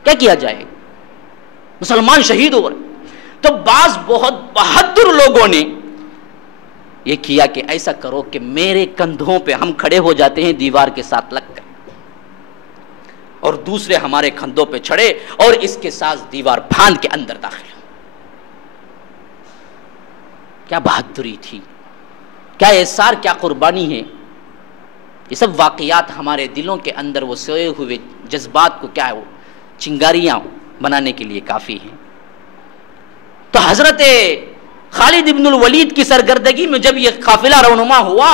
کیا کیا جائے، مسلمان شہید ہو رہے۔ تو بعض بہت بہادر لوگوں نے یہ کیا کہ ایسا کرو کہ میرے کندھوں پہ ہم کھڑے ہو جاتے ہیں دیوار کے ساتھ لگ کر، اور دوسرے ہمارے کندھوں پہ چڑھے اور اس کے ساتھ دیوار پھاند کے اندر داخل ہو۔ کیا بہادری تھی، کیا احسار، کیا قربانی ہے۔ یہ سب واقعات ہمارے دلوں کے اندر وہ سوئے ہوئے جذبات کو کیا ہے، وہ چنگاریاں بنانے کے لیے کافی ہیں۔ تو حضرت خالد ابن الولید کی سرگردگی میں جب یہ قافلہ رونما ہوا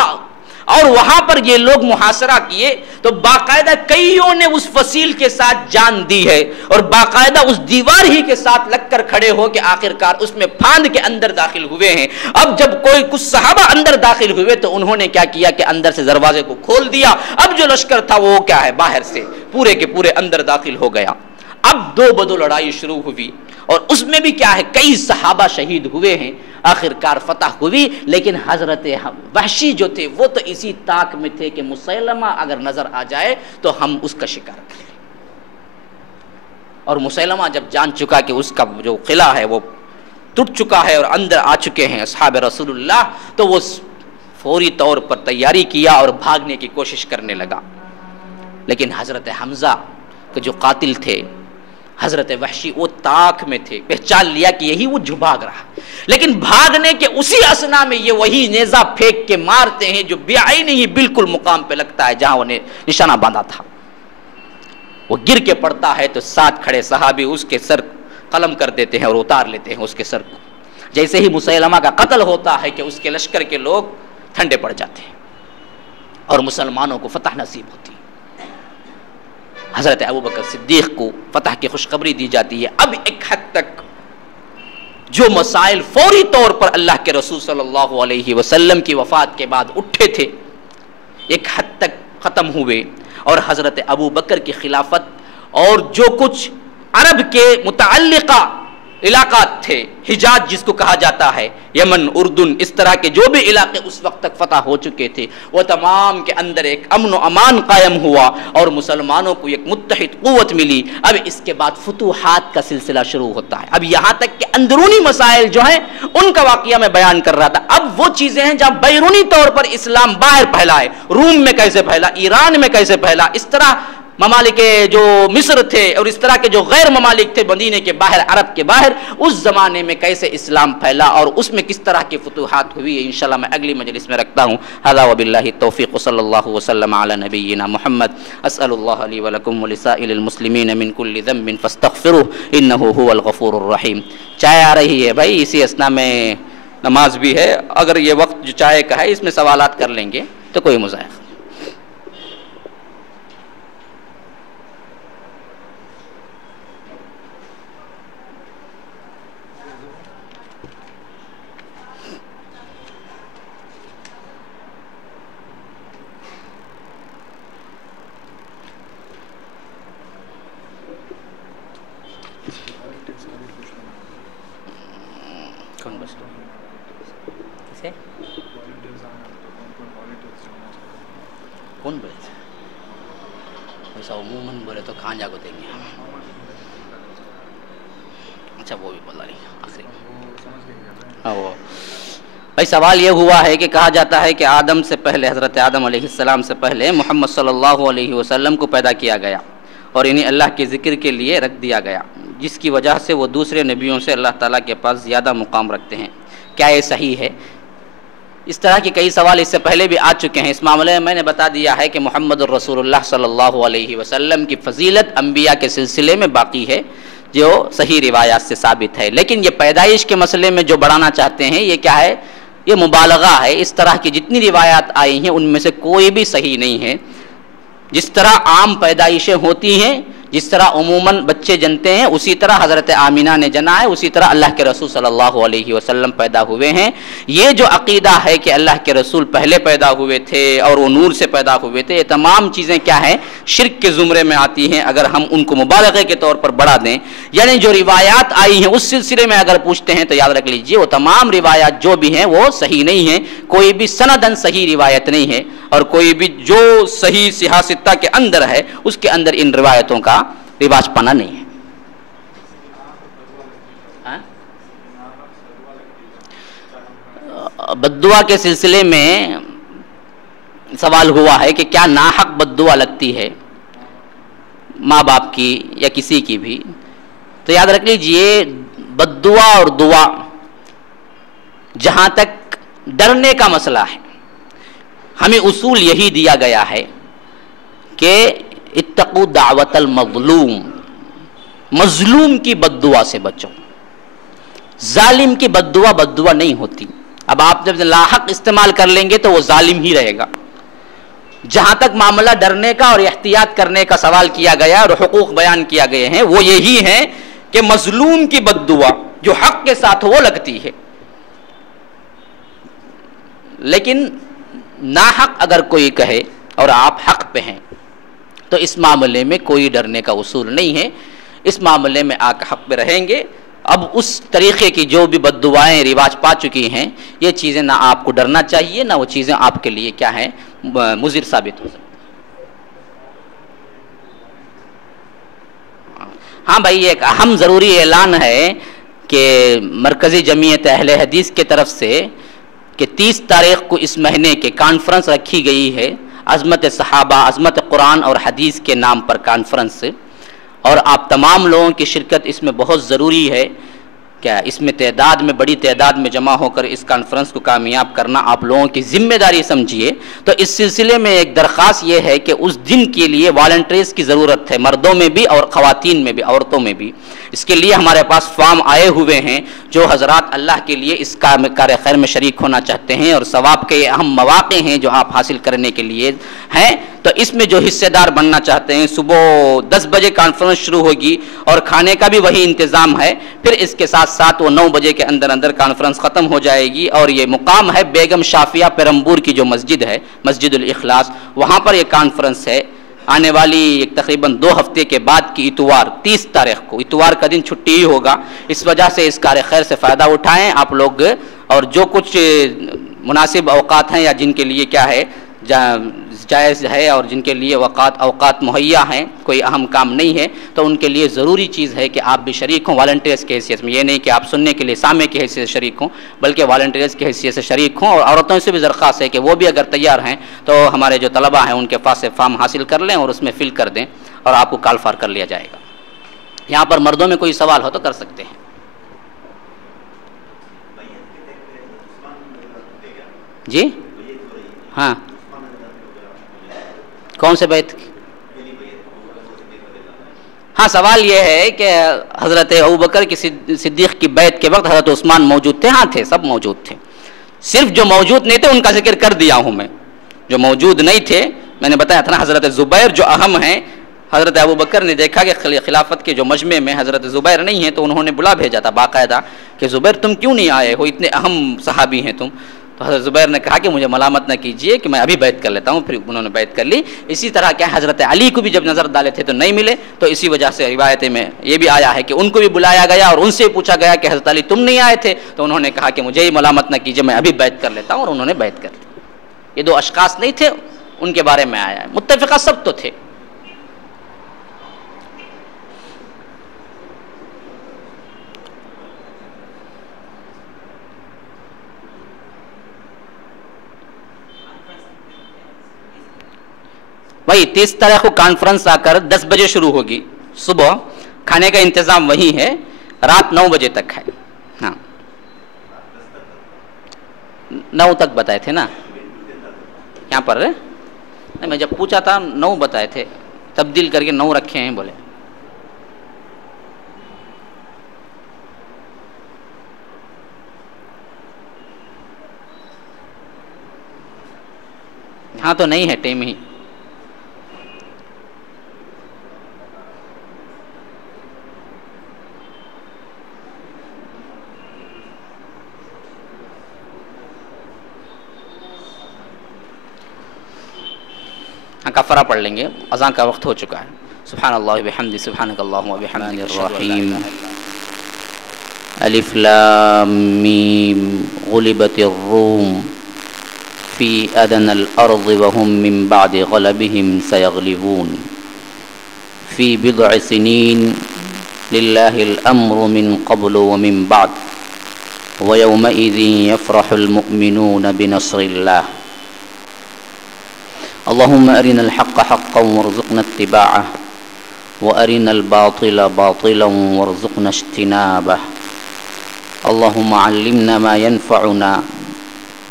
اور وہاں پر یہ لوگ محاصرہ کیے تو باقاعدہ کئیوں نے اس فصیل کے ساتھ جان دی ہے اور باقاعدہ اس دیوار ہی کے ساتھ لگ کر کھڑے ہو کہ آخرکار اس میں پھاند کے اندر داخل ہوئے ہیں۔ اب جب کوئی کچھ صحابہ اندر داخل ہوئے تو انہوں نے کیا کیا کہ اندر سے دروازے کو کھول دیا۔ اب جو لشکر تھا وہ کیا ہے، باہر سے پورے کے پورے اندر داخل ہو گیا۔ اب 2 بدو لڑائی شروع ہوئی اور اس میں بھی کیا ہے، کئی صحابہ شہید ہوئے ہیں، آخرکار فتح ہوئی۔ لیکن حضرت وحشی جو تھے وہ تو اسی طاق میں تھے کہ مسیلمہ اگر نظر آ جائے تو ہم اس کا شکار کریں، اور مسیلمہ جب جان چکا کہ اس کا جو قلعہ ہے وہ ٹوٹ چکا ہے اور اندر آ چکے ہیں اصحاب رسول اللہ، تو وہ فوری طور پر تیاری کیا اور بھاگنے کی کوشش کرنے لگا۔ لیکن حضرت حمزہ کے جو قاتل تھے، حضرت وحشی، وہ طاق میں تھے، پہچان لیا کہ یہی وہ جو بھاگ رہا، لیکن بھاگنے کے اسی اسنا میں یہ وہی نیزہ پھینک کے مارتے ہیں جو بعین ہی بالکل مقام پہ لگتا ہے جہاں انہیں نشانہ باندھا تھا۔ وہ گر کے پڑتا ہے تو ساتھ کھڑے صحابی اس کے سر قلم کر دیتے ہیں اور اتار لیتے ہیں اس کے سر کو۔ جیسے ہی مسیلمہ کا قتل ہوتا ہے کہ اس کے لشکر کے لوگ ٹھنڈے پڑ جاتے ہیں اور مسلمانوں کو فتح نصیب ہوتی ہے۔ حضرت ابوبکر صدیق کو فتح کی خوشخبری دی جاتی ہے۔ اب ایک حد تک جو مسائل فوری طور پر اللہ کے رسول صلی اللہ علیہ وسلم کی وفات کے بعد اٹھے تھے ایک حد تک ختم ہوئے، اور حضرت ابو بکر کی خلافت اور جو کچھ عرب کے متعلقہ علاقات تھے، حجاز جس کو کہا جاتا ہے، یمن، اردن، اس طرح کے جو بھی علاقے اس وقت تک فتح ہو چکے تھے، وہ تمام کے اندر ایک امن و امان قائم ہوا اور مسلمانوں کو ایک متحد قوت ملی۔ اب اس کے بعد فتوحات کا سلسلہ شروع ہوتا ہے۔ اب یہاں تک کہ اندرونی مسائل جو ہیں ان کا واقعہ میں بیان کر رہا تھا، اب وہ چیزیں ہیں جہاں بیرونی طور پر اسلام باہر پھیلا ہے، روم میں کیسے پھیلا، ایران میں کیسے پھیلا، اس طرح ممالک جو مصر تھے اور اس طرح کے جو غیر ممالک تھے مدینے کے باہر، عرب کے باہر، اس زمانے میں کیسے اسلام پھیلا اور اس میں کس طرح کی فتوحات ہوئی، انشاءاللہ میں اگلی مجلس میں رکھتا ہوں۔ ھذا وباللہ التوفیق، صلی اللہ وسلم علی نبینا محمد۔ اسأل اللہ لی ولکم ولسائر المسلمین من کل ذنب فاستغفروہ انہ هو الغفور الرحیم۔ چائے آ رہی ہے بھائی، اسی اثناء میں نماز بھی ہے، اگر یہ وقت جو چائے کا ہے اس میں سوالات کر لیں گے تو کوئی مضائقہ۔ کون بولے تھے؟ ویسا عموماً بولے تو کھانجا کو دیں گے ہم۔ اچھا وہ بھی بولا نہیں آخری۔ وہ بھائی سوال یہ ہوا ہے کہ کہا جاتا ہے کہ آدم سے پہلے، حضرت آدم علیہ السلام سے پہلے محمد صلی اللہ علیہ وسلم کو پیدا کیا گیا اور انہیں اللہ کے ذکر کے لیے رکھ دیا گیا، جس کی وجہ سے وہ دوسرے نبیوں سے اللہ تعالیٰ کے پاس زیادہ مقام رکھتے ہیں۔ کیا یہ صحیح ہے؟ اس طرح کے کئی سوال اس سے پہلے بھی آ چکے ہیں۔ اس معاملے میں نے بتا دیا ہے کہ محمد الرسول اللہ صلی اللہ علیہ وسلم کی فضیلت انبیاء کے سلسلے میں باقی ہے، جو صحیح روایات سے ثابت ہے، لیکن یہ پیدائش کے مسئلے میں جو بڑھانا چاہتے ہیں یہ کیا ہے؟ یہ مبالغہ ہے۔ اس طرح کی جتنی روایات آئی ہیں ان میں سے کوئی بھی صحیح نہیں ہے۔ جس طرح عام پیدائشیں ہوتی ہیں، جس طرح عموماً بچے جنتے ہیں، اسی طرح حضرت آمینہ نے جنا ہے، اسی طرح اللہ کے رسول صلی اللہ علیہ وسلم پیدا ہوئے ہیں۔ یہ جو عقیدہ ہے کہ اللہ کے رسول پہلے پیدا ہوئے تھے اور وہ نور سے پیدا ہوئے تھے، یہ تمام چیزیں کیا ہیں؟ شرک کے زمرے میں آتی ہیں اگر ہم ان کو مبالغے کے طور پر بڑھا دیں۔ یعنی جو روایات آئی ہیں اس سلسلے میں اگر پوچھتے ہیں تو یاد رکھ لیجئے وہ تمام روایات جو بھی ہیں وہ صحیح نہیں ہیں، کوئی بھی سندن صحیح روایت نہیں ہے، اور کوئی بھی جو صحیح صحاح ستہ کے اندر ہے اس کے اندر ان روایتوں کا رواج پانا نہیں ہے۔ بددعا کے سلسلے میں سوال ہوا ہے کہ کیا ناحق بددعا لگتی ہے ماں باپ کی یا کسی کی بھی؟ تو یاد رکھ لیجئے بددعا اور دعا جہاں تک ڈرنے کا مسئلہ ہے، ہمیں اصول یہی دیا گیا ہے کہ اتقوا دعوت المظلوم، مظلوم کی بددعا سے بچو، ظالم کی بددعا بددعا نہیں ہوتی۔ اب آپ جب لاحق استعمال کر لیں گے تو وہ ظالم ہی رہے گا۔ جہاں تک معاملہ ڈرنے کا اور احتیاط کرنے کا سوال کیا گیا اور حقوق بیان کیا گئے ہیں وہ یہی ہیں کہ مظلوم کی بددعا جو حق کے ساتھ وہ لگتی ہے، لیکن ناحق اگر کوئی کہے اور آپ حق پہ ہیں تو اس معاملے میں کوئی ڈرنے کا اصول نہیں ہے، اس معاملے میں آ کے حق پہ رہیں گے۔ اب اس طریقے کی جو بھی بددعائیں رواج پا چکی ہیں یہ چیزیں نہ آپ کو ڈرنا چاہیے، نہ وہ چیزیں آپ کے لیے کیا ہیں مضر ثابت ہو سکتی۔ ہاں بھائی ایک اہم ضروری اعلان ہے کہ مرکزی جمعیت اہل حدیث کی طرف سے کہ 30 تاریخ کو اس مہینے کے کانفرنس رکھی گئی ہے، عظمت صحابہ، عظمت قرآن اور حدیث کے نام پر کانفرنس، اور آپ تمام لوگوں کی شرکت اس میں بہت ضروری ہے۔ کیا اس میں تعداد میں بڑی تعداد میں جمع ہو کر اس کانفرنس کو کامیاب کرنا آپ لوگوں کی ذمہ داری سمجھیے۔ تو اس سلسلے میں ایک درخواست یہ ہے کہ اس دن کے لیے والنٹریز کی ضرورت ہے، مردوں میں بھی اور خواتین میں بھی، عورتوں میں بھی، اس کے لیے ہمارے پاس فارم آئے ہوئے ہیں جو حضرات اللہ کے لیے اس کار خیر میں شریک ہونا چاہتے ہیں اور ثواب کے اہم مواقع ہیں جو آپ حاصل کرنے کے لیے ہیں، تو اس میں جو حصے دار بننا چاہتے ہیں، صبح 10 بجے کانفرنس شروع ہوگی اور کھانے کا بھی وہی انتظام ہے، پھر اس کے ساتھ ساتھ وہ 9 بجے کے اندر اندر کانفرنس ختم ہو جائے گی، اور یہ مقام ہے بیگم شافیہ پیرمبور کی جو مسجد ہے، مسجد الاخلاص، وہاں پر یہ کانفرنس ہے۔ آنے والی تقریباً 2 ہفتے کے بعد کی اتوار 30 تاریخ کو، اتوار کا دن چھٹی ہی ہوگا، اس وجہ سے اس کار خیر سے فائدہ اٹھائیں آپ لوگ، اور جو کچھ مناسب اوقات ہیں یا جن کے لیے کیا ہے جائز ہے اور جن کے لیے اوقات مہیا ہیں، کوئی اہم کام نہیں ہے، تو ان کے لیے ضروری چیز ہے کہ آپ بھی شریک ہوں والنٹیئرز کے حیثیت میں۔ یہ نہیں کہ آپ سننے کے لیے سامع کی حیثیت سے شریک ہوں، بلکہ والنٹیئرز کی حیثیت سے شریک ہوں، اور عورتوں سے بھی درخواست ہے کہ وہ بھی اگر تیار ہیں تو ہمارے جو طلبہ ہیں ان کے پاس سے فارم حاصل کر لیں اور اس میں فل کر دیں، اور آپ کو کال فار کر لیا جائے گا۔ یہاں پر مردوں میں کوئی سوال ہو تو کر سکتے ہیں۔ جی ہاں، کون سے بیت؟ ہاں، سوال یہ ہے کہ حضرت ابوبکر کی صدیق کی بیعت کے وقت حضرت عثمان موجود تھے؟ ہاں تھے، سب موجود تھے، صرف جو موجود نہیں تھے ان کا ذکر کر دیا ہوں میں۔ جو موجود نہیں تھے میں نے بتایا تھا نا، حضرت زبیر جو اہم ہیں، حضرت ابوبکر نے دیکھا کہ خلافت کے جو مجمع میں حضرت زبیر نہیں ہیں تو انہوں نے بلا بھیجا تھا باقاعدہ کہ زبیر تم کیوں نہیں آئے ہو، اتنے اہم صحابی ہیں تم۔ تو حضرت زبیر نے کہا کہ مجھے ملامت نہ کیجئے کہ میں ابھی بیعت کر لیتا ہوں، پھر انہوں نے بیعت کر لی۔ اسی طرح کیا حضرت علی کو بھی جب نظر ڈالے تھے تو نہیں ملے، تو اسی وجہ سے روایت میں یہ بھی آیا ہے کہ ان کو بھی بلایا گیا اور ان سے پوچھا گیا کہ حضرت علی تم نہیں آئے تھے، تو انہوں نے کہا کہ مجھے ہی ملامت نہ کیجئے، میں ابھی بیعت کر لیتا ہوں، اور انہوں نے بیعت کر لی۔ یہ 2 اشخاص نہیں تھے ان کے بارے میں آیا ہے، متفقہ سب تو تھے۔ وہی 30 تاریخ کو کانفرنس آ کر 10 بجے شروع ہوگی صبح، کھانے کا انتظام وہی ہے، رات 9 بجے تک ہے۔ ہاں 9 تک بتائے تھے نا یہاں پر، نہیں میں جب پوچھا تھا 9 بتائے تھے، تبدیل کر کے 9 رکھے ہیں بولے۔ ہاں تو نہیں ہے ٹائم ہی۔ کفارہ پڑھ لیں گے، اذان کا وقت ہو چکا ہے۔ سبحان اللہ وبحمدہ، سبحانک اللہم وبحمدک، الرحیم الف لام میم غلبت الروم فی ادنى الارض وهم من بعد غلبهم سيغلبون فی بضع سنین للہ الامر من قبل ومن بعد ويومئذ يفرح المؤمنون بنصر الله اللهم أرنا الحق حقا وارزقنا اتباعه وأرنا الباطل باطلا وارزقنا اجتنابه اللهم علمنا ما ينفعنا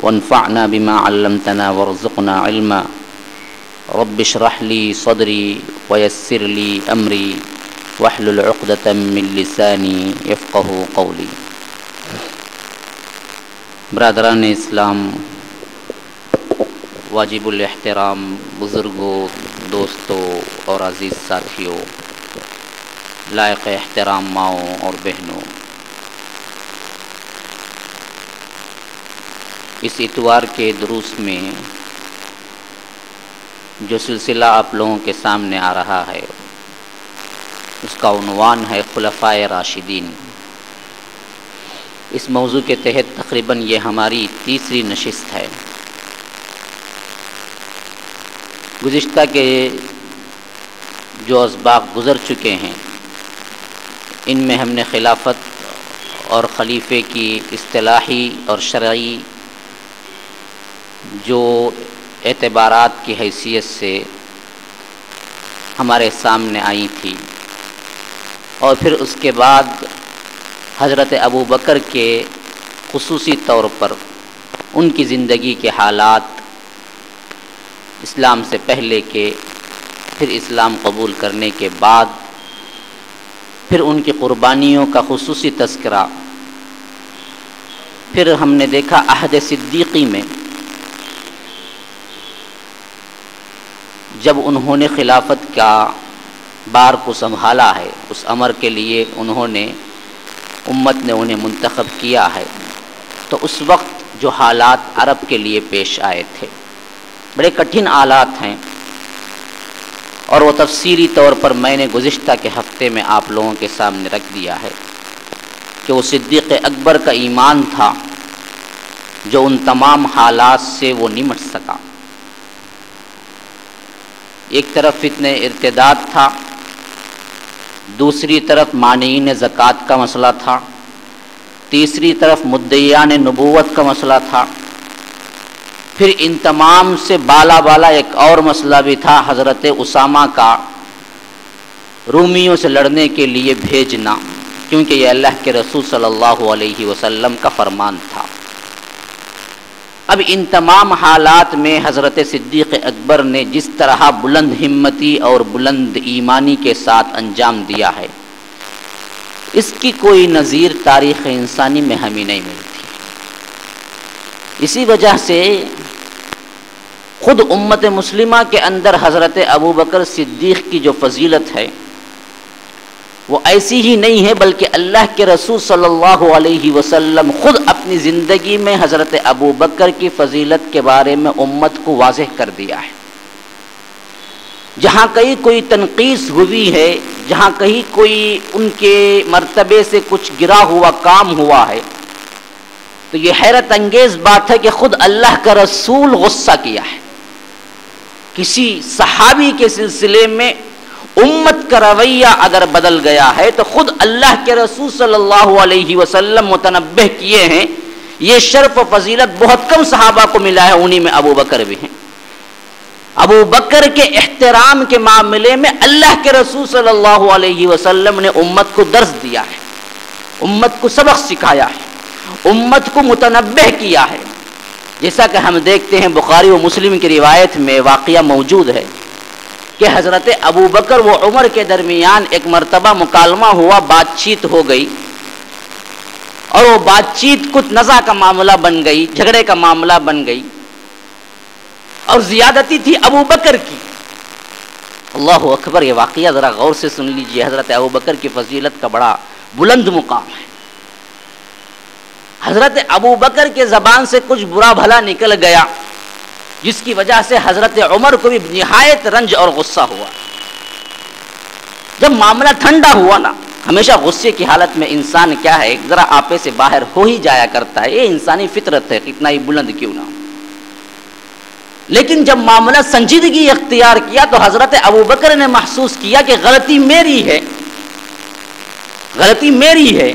وانفعنا بما علمتنا وارزقنا علما رب اشرح لي صدري ويسر لي أمري واحلل عقدة من لساني يفقه قولي۔ برادران اسلام، واجب الاحترام بزرگوں، دوستوں اور عزیز ساتھیوں، لائق احترام ماؤں اور بہنوں، اس اتوار کے دروس میں جو سلسلہ آپ لوگوں کے سامنے آ رہا ہے اس کا عنوان ہے خلفائے راشدین۔ اس موضوع کے تحت تقریباً یہ ہماری 3ری نشست ہے۔ گزشتہ کے جو اسباق گزر چکے ہیں ان میں ہم نے خلافت اور خلیفے کی اصطلاحی اور شرعی جو اعتبارات کی حیثیت سے ہمارے سامنے آئی تھی، اور پھر اس کے بعد حضرت ابوبکر کے خصوصی طور پر ان کی زندگی کے حالات، اسلام سے پہلے کے، پھر اسلام قبول کرنے کے بعد، پھر ان کی قربانیوں کا خصوصی تذکرہ، پھر ہم نے دیکھا عہد صدیقی میں جب انہوں نے خلافت کا بار کو سنبھالا ہے، اس امر کے لیے امت نے انہیں منتخب کیا ہے، تو اس وقت جو حالات عرب کے لیے پیش آئے تھے بڑے کٹھن حالات ہیں، اور وہ تفصیلی طور پر میں نے گزشتہ کے ہفتے میں آپ لوگوں کے سامنے رکھ دیا ہے کہ وہ صدیق اکبر کا ایمان تھا جو ان تمام حالات سے وہ نمٹ سکا۔ ایک طرف فتنہ ارتداد تھا، دوسری طرف مانعین زکوٰۃ کا مسئلہ تھا، تیسری طرف مدعیان نبوت کا مسئلہ تھا، پھر ان تمام سے بالا ایک اور مسئلہ بھی تھا، حضرت اسامہ کا رومیوں سے لڑنے کے لیے بھیجنا، کیونکہ یہ اللہ کے رسول صلی اللہ علیہ وسلم کا فرمان تھا۔ اب ان تمام حالات میں حضرت صدیق اکبر نے جس طرح بلند ہمتی اور بلند ایمانی کے ساتھ انجام دیا ہے، اس کی کوئی نظیر تاریخ انسانی میں ہمیں نہیں ملتی۔ اسی وجہ سے خود امت مسلمہ کے اندر حضرت ابوبکر صدیق کی جو فضیلت ہے وہ ایسی ہی نہیں ہے، بلکہ اللہ کے رسول صلی اللہ علیہ وسلم خود اپنی زندگی میں حضرت ابوبکر کی فضیلت کے بارے میں امت کو واضح کر دیا ہے۔ جہاں کہیں کوئی تنقیص ہوئی ہے، جہاں کہیں کوئی ان کے مرتبے سے کچھ گرا ہوا کام ہوا ہے، تو یہ حیرت انگیز بات ہے کہ خود اللہ کا رسول غصہ کیا ہے۔ کسی صحابی کے سلسلے میں امت کا رویہ اگر بدل گیا ہے تو خود اللہ کے رسول صلی اللہ علیہ وسلم متنبہ کیے ہیں، یہ شرف و فضیلت بہت کم صحابہ کو ملا ہے، انہی میں ابو بکر بھی ہیں۔ ابو بکر کے احترام کے معاملے میں اللہ کے رسول صلی اللہ علیہ وسلم نے امت کو درس دیا ہے، امت کو سبق سکھایا ہے، امت کو متنبہ کیا ہے۔ جیسا کہ ہم دیکھتے ہیں بخاری و مسلم کی روایت میں واقعہ موجود ہے کہ حضرت ابو بکر و عمر کے درمیان ایک مرتبہ مکالمہ ہوا، بات چیت ہو گئی، اور وہ بات چیت کچھ نزاع کا معاملہ بن گئی، جھگڑے کا معاملہ بن گئی، اور زیادتی تھی ابو بکر کی۔ اللہ اکبر، یہ واقعہ ذرا غور سے سن لیجئے، حضرت ابو بکر کی فضیلت کا بڑا بلند مقام ہے۔ حضرت ابو بکر کے زبان سے کچھ برا بھلا نکل گیا، جس کی وجہ سے حضرت عمر کو بھی نہایت رنج اور غصہ ہوا۔ جب معاملہ ٹھنڈا ہوا نا، ہمیشہ غصے کی حالت میں انسان کیا ہے، ذرا آپے سے باہر ہو ہی جایا کرتا ہے، یہ انسانی فطرت ہے، کتنا ہی بلند کیوں نہ ہو۔ لیکن جب معاملہ سنجیدگی اختیار کیا تو حضرت ابو بکر نے محسوس کیا کہ غلطی میری ہے، غلطی میری ہے،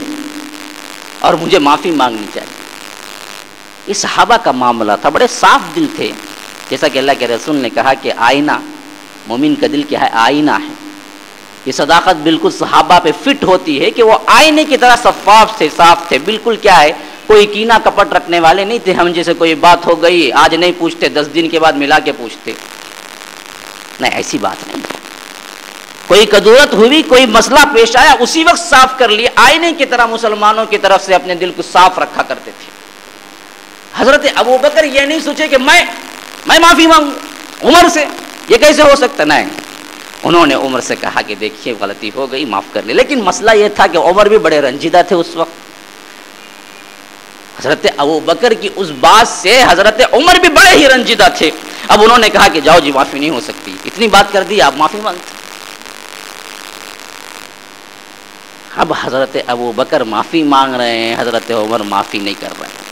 اور مجھے معافی مانگنی چاہیے۔ یہ صحابہ کا معاملہ تھا، بڑے صاف دل تھے، جیسا کہ اللہ کے رسول نے کہا کہ آئینہ، مومن کا دل کیا ہے، آئینہ ہے۔ یہ صداقت بالکل صحابہ پہ فٹ ہوتی ہے کہ وہ آئینے کی طرح شفاف تھے، صاف تھے، بالکل کیا ہے، کوئی کینہ کپٹ رکھنے والے نہیں تھے۔ ہم جیسے کوئی بات ہو گئی آج نہیں پوچھتے، 10 دن کے بعد ملا کے پوچھتے، نہیں، ایسی بات نہیں۔ کوئی کدورت ہوئی، کوئی مسئلہ پیش آیا، اسی وقت صاف کر لیے، آئینے کی طرح مسلمانوں کی طرف سے اپنے دل کو صاف رکھا کرتے تھے۔ حضرت ابو بکر یہ نہیں سوچے کہ میں معافی مانگوں عمر سے، یہ کیسے ہو سکتا، نہیں، انہوں نے عمر سے کہا کہ دیکھیے غلطی ہو گئی، معاف کر لے۔ لیکن مسئلہ یہ تھا کہ عمر بھی بڑے رنجیدہ تھے اس وقت، حضرت ابو بکر کی اس بات سے حضرت عمر بھی بڑے ہی رنجیدہ تھے۔ اب انہوں نے کہا کہ جاؤ جی، معافی نہیں ہو سکتی، اتنی بات کر دی، آپ معافی مانگتے۔ اب حضرت ابو بکر معافی مانگ رہے ہیں، حضرت عمر معافی نہیں کر رہے ہیں۔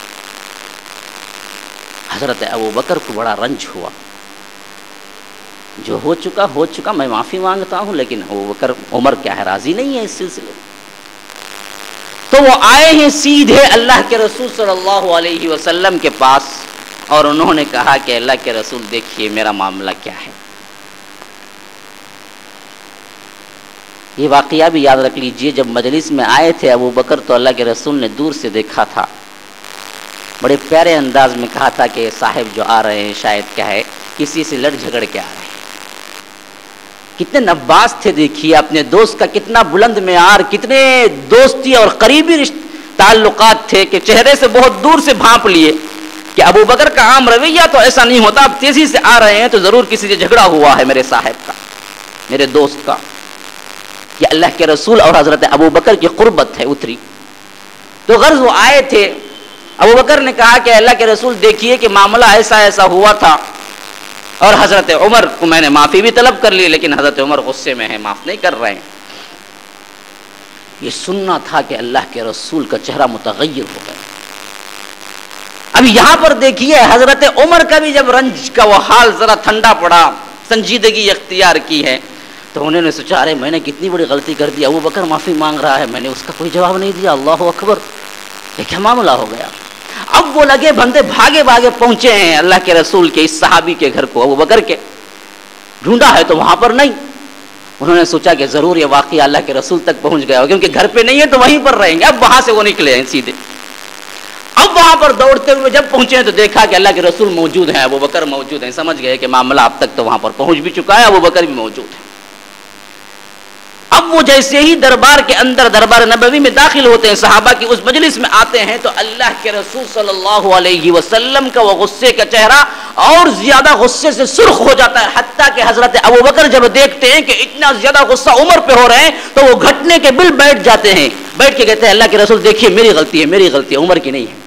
حضرت ابو بکر کو بڑا رنج ہوا، جو ہو چکا، میں معافی مانگتا ہوں، لیکن ابو بکر عمر کیا ہے، راضی نہیں ہے اس سلسلے۔ تو وہ آئے ہیں سیدھے اللہ کے رسول صلی اللہ علیہ وسلم کے پاس، اور انہوں نے کہا کہ اللہ کے رسول دیکھیے میرا معاملہ کیا ہے۔ یہ واقعہ بھی یاد رکھ لیجئے، جب مجلس میں آئے تھے ابو بکر تو اللہ کے رسول نے دور سے دیکھا تھا، بڑے پیارے انداز میں کہا تھا کہ صاحب جو آ رہے ہیں شاید کیا ہے کسی سے لڑ جھگڑ کے آ رہے ہیں۔ کتنے نواز تھے، دیکھیے اپنے دوست کا کتنا بلند معیار، کتنے دوستی اور قریبی تعلقات تھے کہ چہرے سے بہت دور سے بھانپ لیے کہ ابو بکر کا عام رویہ تو ایسا نہیں ہوتا، اب تیزی سے آ رہے ہیں تو ضرور کسی سے جھگڑا ہوا ہے میرے صاحب کا، میرے دوست کا. یہ اللہ کے رسول اور حضرت ابو بکر کی قربت ہے اتری. تو غرض وہ آئے تھے، ابو بکر نے کہا کہ اللہ کے رسول دیکھیے کہ معاملہ ایسا ایسا ہوا تھا، اور حضرت عمر کو میں نے معافی بھی طلب کر لی، لیکن حضرت عمر غصے میں ہیں، معاف نہیں کر رہے ہیں. یہ سننا تھا کہ اللہ کے رسول کا چہرہ متغیر ہو گیا. اب یہاں پر دیکھیے حضرت عمر کا بھی جب رنج کا وہ حال ذرا ٹھنڈا پڑا، سنجیدگی اختیار کی ہے، تو انہوں نے سوچا ارے میں نے کتنی بڑی غلطی کر دی، ابو بکر معافی مانگ رہا ہے، میں نے اس کا کوئی جواب نہیں دیا، اللہ اکبر، یہ کیا معاملہ ہو گیا. اب وہ لگے بندے بھاگے بھاگے پہنچے ہیں اللہ کے رسول کے اس صحابی کے گھر کو، ابو بکر کے. ڈھونڈا ہے تو وہاں پر نہیں. انہوں نے سوچا کہ ضرور یہ واقعہ اللہ کے رسول تک پہنچ گیا ہو، کیونکہ گھر پہ نہیں ہے تو وہیں پر رہیں گے. اب وہاں سے وہ نکلے ہیں سیدھے. اب وہاں پر دوڑتے ہوئے جب پہنچے ہیں تو دیکھا کہ اللہ کے رسول موجود ہیں، ابو بکر موجود ہیں. سمجھ گئے کہ معاملہ اب تک تو وہاں پر پہنچ بھی چکا ہے، ابو بکر بھی موجود ہے. اب وہ جیسے ہی دربار کے اندر، دربار نبوی میں داخل ہوتے ہیں، صحابہ کی اس مجلس میں آتے ہیں، تو اللہ کے رسول صلی اللہ علیہ وسلم کا وہ غصے کا چہرہ اور زیادہ غصے سے سرخ ہو جاتا ہے. حتیٰ کہ حضرت ابو بکر جب دیکھتے ہیں کہ اتنا زیادہ غصہ عمر پہ ہو رہے ہیں تو وہ گھٹنے کے بل بیٹھ جاتے ہیں، بیٹھ کے کہتے ہیں اللہ کے رسول دیکھیے میری غلطی ہے، میری غلطی ہے، عمر کی نہیں ہے.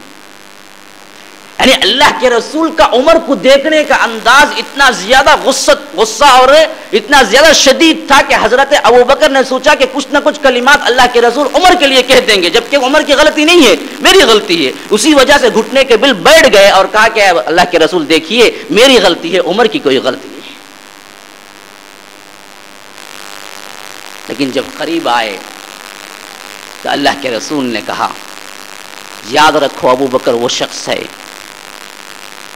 یعنی اللہ کے رسول کا عمر کو دیکھنے کا انداز اتنا زیادہ غصہ اور اتنا زیادہ شدید تھا کہ حضرت ابو بکر نے سوچا کہ کچھ نہ کچھ کلمات اللہ کے رسول عمر کے لیے کہہ دیں گے، جبکہ عمر کی غلطی نہیں ہے، میری غلطی ہے. اسی وجہ سے گھٹنے کے بل بیٹھ گئے اور کہا کہ اللہ کے رسول دیکھیے میری غلطی ہے، عمر کی کوئی غلطی نہیں ہے. لیکن جب قریب آئے تو اللہ کے رسول نے کہا یاد رکھو ابو بکر وہ شخص ہے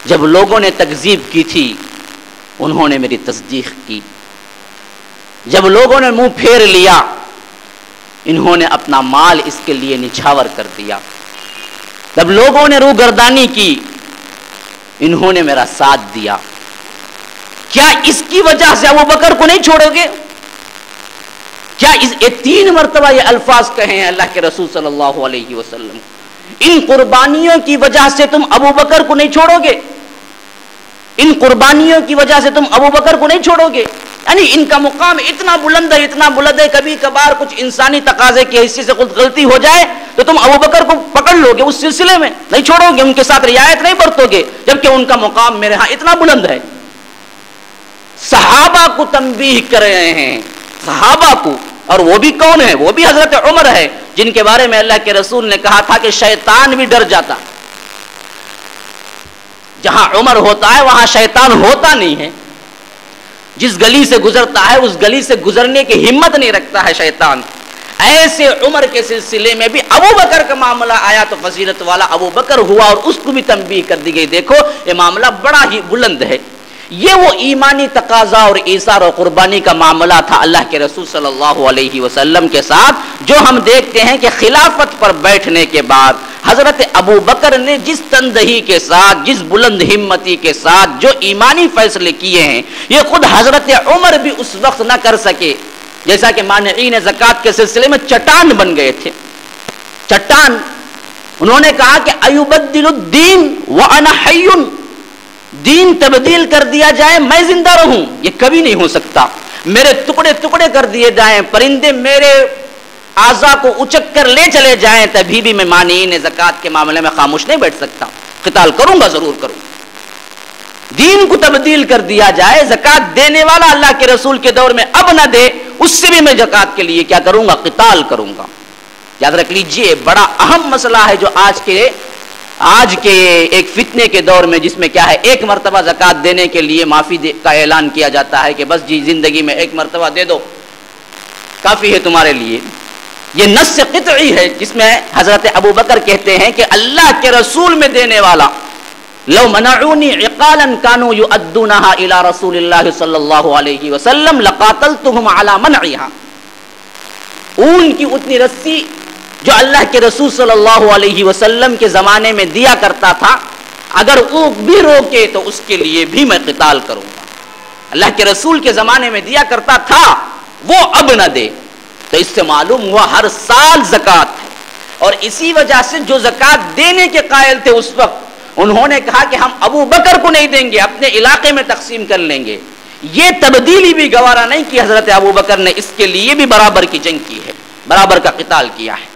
جب لوگوں نے تکذیب کی تھی انہوں نے میری تصدیق کی، جب لوگوں نے منہ پھیر لیا انہوں نے اپنا مال اس کے لیے نچھاور کر دیا، جب لوگوں نے روگردانی کی انہوں نے میرا ساتھ دیا. کیا اس کی وجہ سے ابو بکر کو نہیں چھوڑو گے؟ کیا یہ 3 مرتبہ یہ الفاظ کہے ہیں اللہ کے رسول صلی اللہ علیہ وسلم، ان قربانیوں کی وجہ سے تم ابو بکر کو نہیں چھوڑو گے، ان قربانیوں کی وجہ سے تم ابو بکر کو نہیں چھوڑو گے. یعنی ان کا مقام اتنا بلند ہے، اتنا بلند ہے، کبھی کبھار کچھ انسانی تقاضے کی حیثیت سے کچھ غلطی ہو جائے تو تم ابو بکر کو پکڑ لو گے، اس سلسلے میں نہیں چھوڑو گے، ان کے ساتھ رعایت نہیں برتو گے، جبکہ ان کا مقام میرے ہاں اتنا بلند ہے. صحابہ کو تنبیہ کر رہے ہیں، صحابہ کو، اور وہ بھی کون ہے؟ وہ بھی حضرت عمر ہے، جن کے بارے میں اللہ کے رسول نے کہا تھا کہ شیطان بھی ڈر جاتا. جہاں عمر ہوتا ہے وہاں شیطان ہوتا نہیں ہے. جس گلی سے گزرتا ہے اس گلی سے گزرنے کی ہمت نہیں رکھتا ہے شیطان. ایسے عمر کے سلسلے میں بھی ابو بکر کا معاملہ آیا تو فضیلت والا ابو بکر ہوا اور اس کو بھی تنبیہ کر دی گئی، دیکھو یہ معاملہ بڑا ہی بلند ہے. یہ وہ ایمانی تقاضا اور ایثار اور قربانی کا معاملہ تھا اللہ کے رسول صلی اللہ علیہ وسلم کے ساتھ، جو ہم دیکھتے ہیں کہ خلافت پر بیٹھنے کے بعد حضرت ابو بکر نے جس تندہی کے ساتھ، جس بلند ہمتی کے ساتھ جو ایمانی فیصلے کیے ہیں، یہ خود حضرت عمر بھی اس وقت نہ کر سکے. جیسا کہ مانعین زکوٰۃ کے سلسلے میں چٹان بن گئے تھے. چٹان انہوں نے کہا کہ ایبدل الدین وانا حی، دین تبدیل کر دیا جائے میں زندہ رہوں یہ کبھی نہیں ہو سکتا. میرے ٹکڑے ٹکڑے کر دیے جائیں، پرندے میرے اعضاء کو اچک کر لے چلے جائیں، تبھی بھی میں مانعین زکوٰۃ کے معاملے میں خاموش نہیں بیٹھ سکتا، قتال کروں گا، ضرور کروں. دین کو تبدیل کر دیا جائے، زکوٰۃ دینے والا اللہ کے رسول کے دور میں اب نہ دے، اس سے بھی میں زکوٰۃ کے لیے کیا کروں گا؟ قتال کروں گا. یاد رکھ لیجئے بڑا اہم مسئلہ ہے جو آج کے ایک فتنے کے دور میں، جس میں کیا ہے ایک مرتبہ زکوٰۃ دینے کے لیے معافی کا اعلان کیا جاتا ہے کہ بس جی زندگی میں ایک مرتبہ دے دو کافی ہے تمہارے لیے. یہ نص قطعی ہے جس میں حضرت ابو بکر کہتے ہیں کہ اللہ کے رسول میں دینے والا لو منعونی عقالا كانوا يؤدونها الى رسول الله صلی اللہ علیہ وسلم لقاتلتهم على منعها. اون کی اتنی رسی جو اللہ کے رسول صلی اللہ علیہ وسلم کے زمانے میں دیا کرتا تھا، اگر اونٹ بھی روکے تو اس کے لیے بھی میں قتال کروں گا. اللہ کے رسول کے زمانے میں دیا کرتا تھا وہ اب نہ دے، تو اس سے معلوم ہوا ہر سال زکوٰۃ ہے۔ اور اسی وجہ سے جو زکوٰۃ دینے کے قائل تھے اس وقت، انہوں نے کہا کہ ہم ابو بکر کو نہیں دیں گے، اپنے علاقے میں تقسیم کر لیں گے۔ یہ تبدیلی بھی گوارا نہیں کی حضرت ابو بکر نے، اس کے لیے بھی برابر کی جنگ کی ہے، برابر کا قتال کیا ہے۔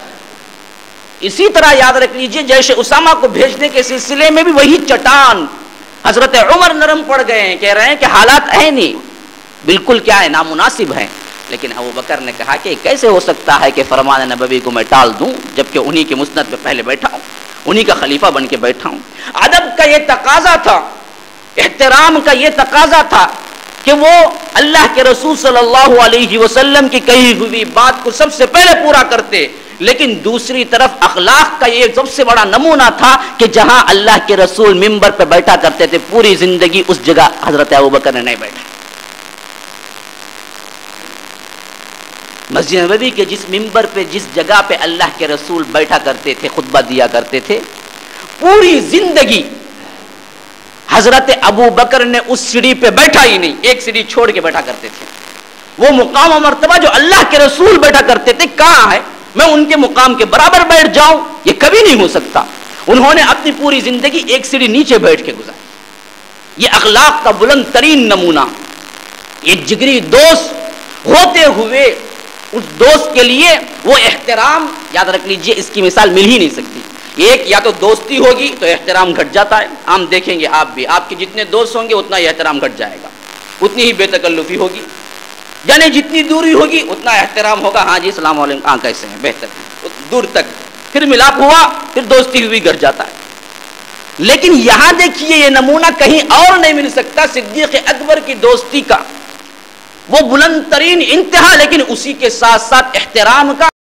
اسی طرح یاد رکھ لیجئے جیش اسامہ کو بھیجنے کے سلسلے میں بھی وہی چٹان حضرت عمر نرم پڑ گئے ہیں، کہہ رہے ہیں کہ حالات ہیں نہیں، بالکل کیا ہے نامناسب ہیں، لیکن ابو بکر نے کہا کہ کیسے ہو سکتا ہے کہ فرمان نبوی کو میں ٹال دوں جبکہ انہی کے مسند میں پہلے بیٹھا ہوں، انہی کا خلیفہ بن کے بیٹھا ہوں۔ ادب کا یہ تقاضا تھا، احترام کا یہ تقاضا تھا کہ وہ اللہ کے رسول صلی اللہ علیہ وسلم کی کہی ہوئی بات کو سب سے پہلے پورا کرتے، لیکن دوسری طرف اخلاق کا یہ سب سے بڑا نمونہ تھا کہ جہاں اللہ کے رسول ممبر پہ بیٹھا کرتے تھے پوری زندگی اس جگہ حضرت ابوبکر نے نہیں بیٹھا۔ مسجد نبوی کے جس ممبر پہ جس جگہ پہ اللہ کے رسول بیٹھا کرتے تھے خطبہ دیا کرتے تھے، پوری زندگی حضرت ابو بکر نے اس سیڑھی پہ بیٹھا ہی نہیں، ایک سیڑھی چھوڑ کے بیٹھا کرتے تھے۔ وہ مقام و مرتبہ جو اللہ کے رسول بیٹھا کرتے تھے کہاں ہے میں ان کے مقام کے برابر بیٹھ جاؤں، یہ کبھی نہیں ہو سکتا۔ انہوں نے اپنی پوری زندگی ایک سیڑھی نیچے بیٹھ کے گزاری۔ یہ اخلاق کا بلند ترین نمونہ، یہ جگری دوست ہوتے ہوئے اس دوست کے لیے وہ احترام، یاد رکھ لیجئے اس کی مثال مل ہی نہیں سکتی۔ ایک یا تو دوستی ہوگی تو احترام گھٹ جاتا ہے، ہم دیکھیں گے آپ بھی، آپ کے جتنے دوست ہوں گے اتنا ہی احترام گھٹ جائے گا، اتنی ہی بے تکلفی ہوگی، یعنی جتنی دوری ہوگی اتنا احترام ہوگا، ہاں جی السلام علیکم، ہاں کیسے ہیں، بہتر، دور تک، پھر ملاپ ہوا پھر دوستی ہوئی گھٹ جاتا ہے۔ لیکن یہاں دیکھیے یہ نمونہ کہیں اور نہیں مل سکتا صدیق اکبر کی دوستی کا، وہ بلند ترین انتہا، لیکن اسی کے ساتھ ساتھ احترام کا